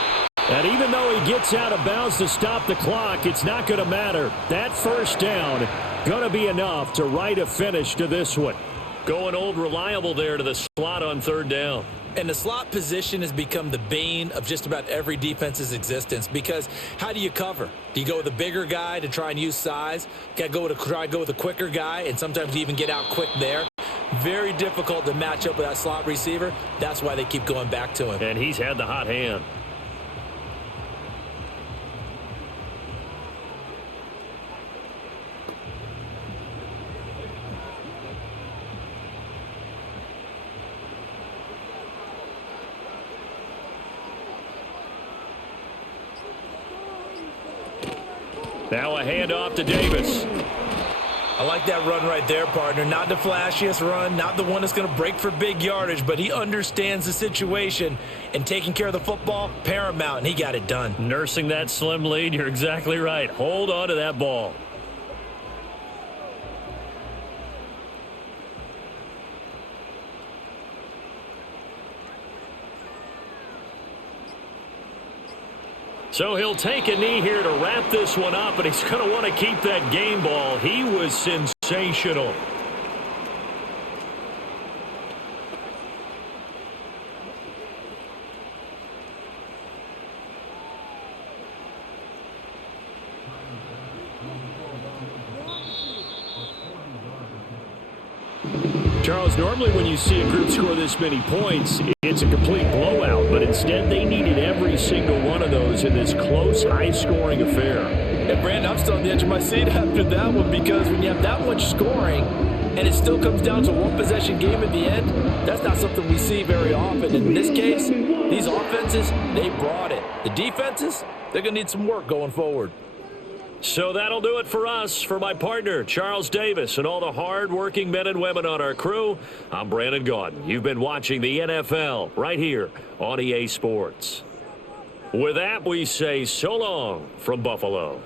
And even though he gets out of bounds to stop the clock, it's not going to matter. That first down going to be enough to write a finish to this one. Going old reliable there to the slot on 3rd down. And the slot position has become the bane of just about every defense's existence because how do you cover? Do you go with a bigger guy to try and use size? Got to try and go with a quicker guy, and sometimes you even get out quick there. Very difficult to match up with that slot receiver. That's why they keep going back to him. And he's had the hot hand. Now a handoff to Davis. I like that run right there, partner. Not the flashiest run, not the one that's going to break for big yardage, but he understands the situation, and taking care of the football, paramount, and he got it done. Nursing that slim lead, you're exactly right. Hold on to that ball. So he'll take a knee here to wrap this one up, and he's going to want to keep that game ball. He was sensational. Charles, normally when you see a group score this many points, it's a complete blowout, but instead they needed every single one of those in this close, high-scoring affair. And Brandon, I'm still on the edge of my seat after that one because when you have that much scoring, and it still comes down to one possession game at the end, that's not something we see very often. And in this case, these offenses, they brought it. The defenses, they're going to need some work going forward. So that'll do it for us. For my partner, Charles Davis, and all the hard-working men and women on our crew, I'm Brandon Gaudin. You've been watching the NFL right here on EA Sports. With that, we say so long from Buffalo.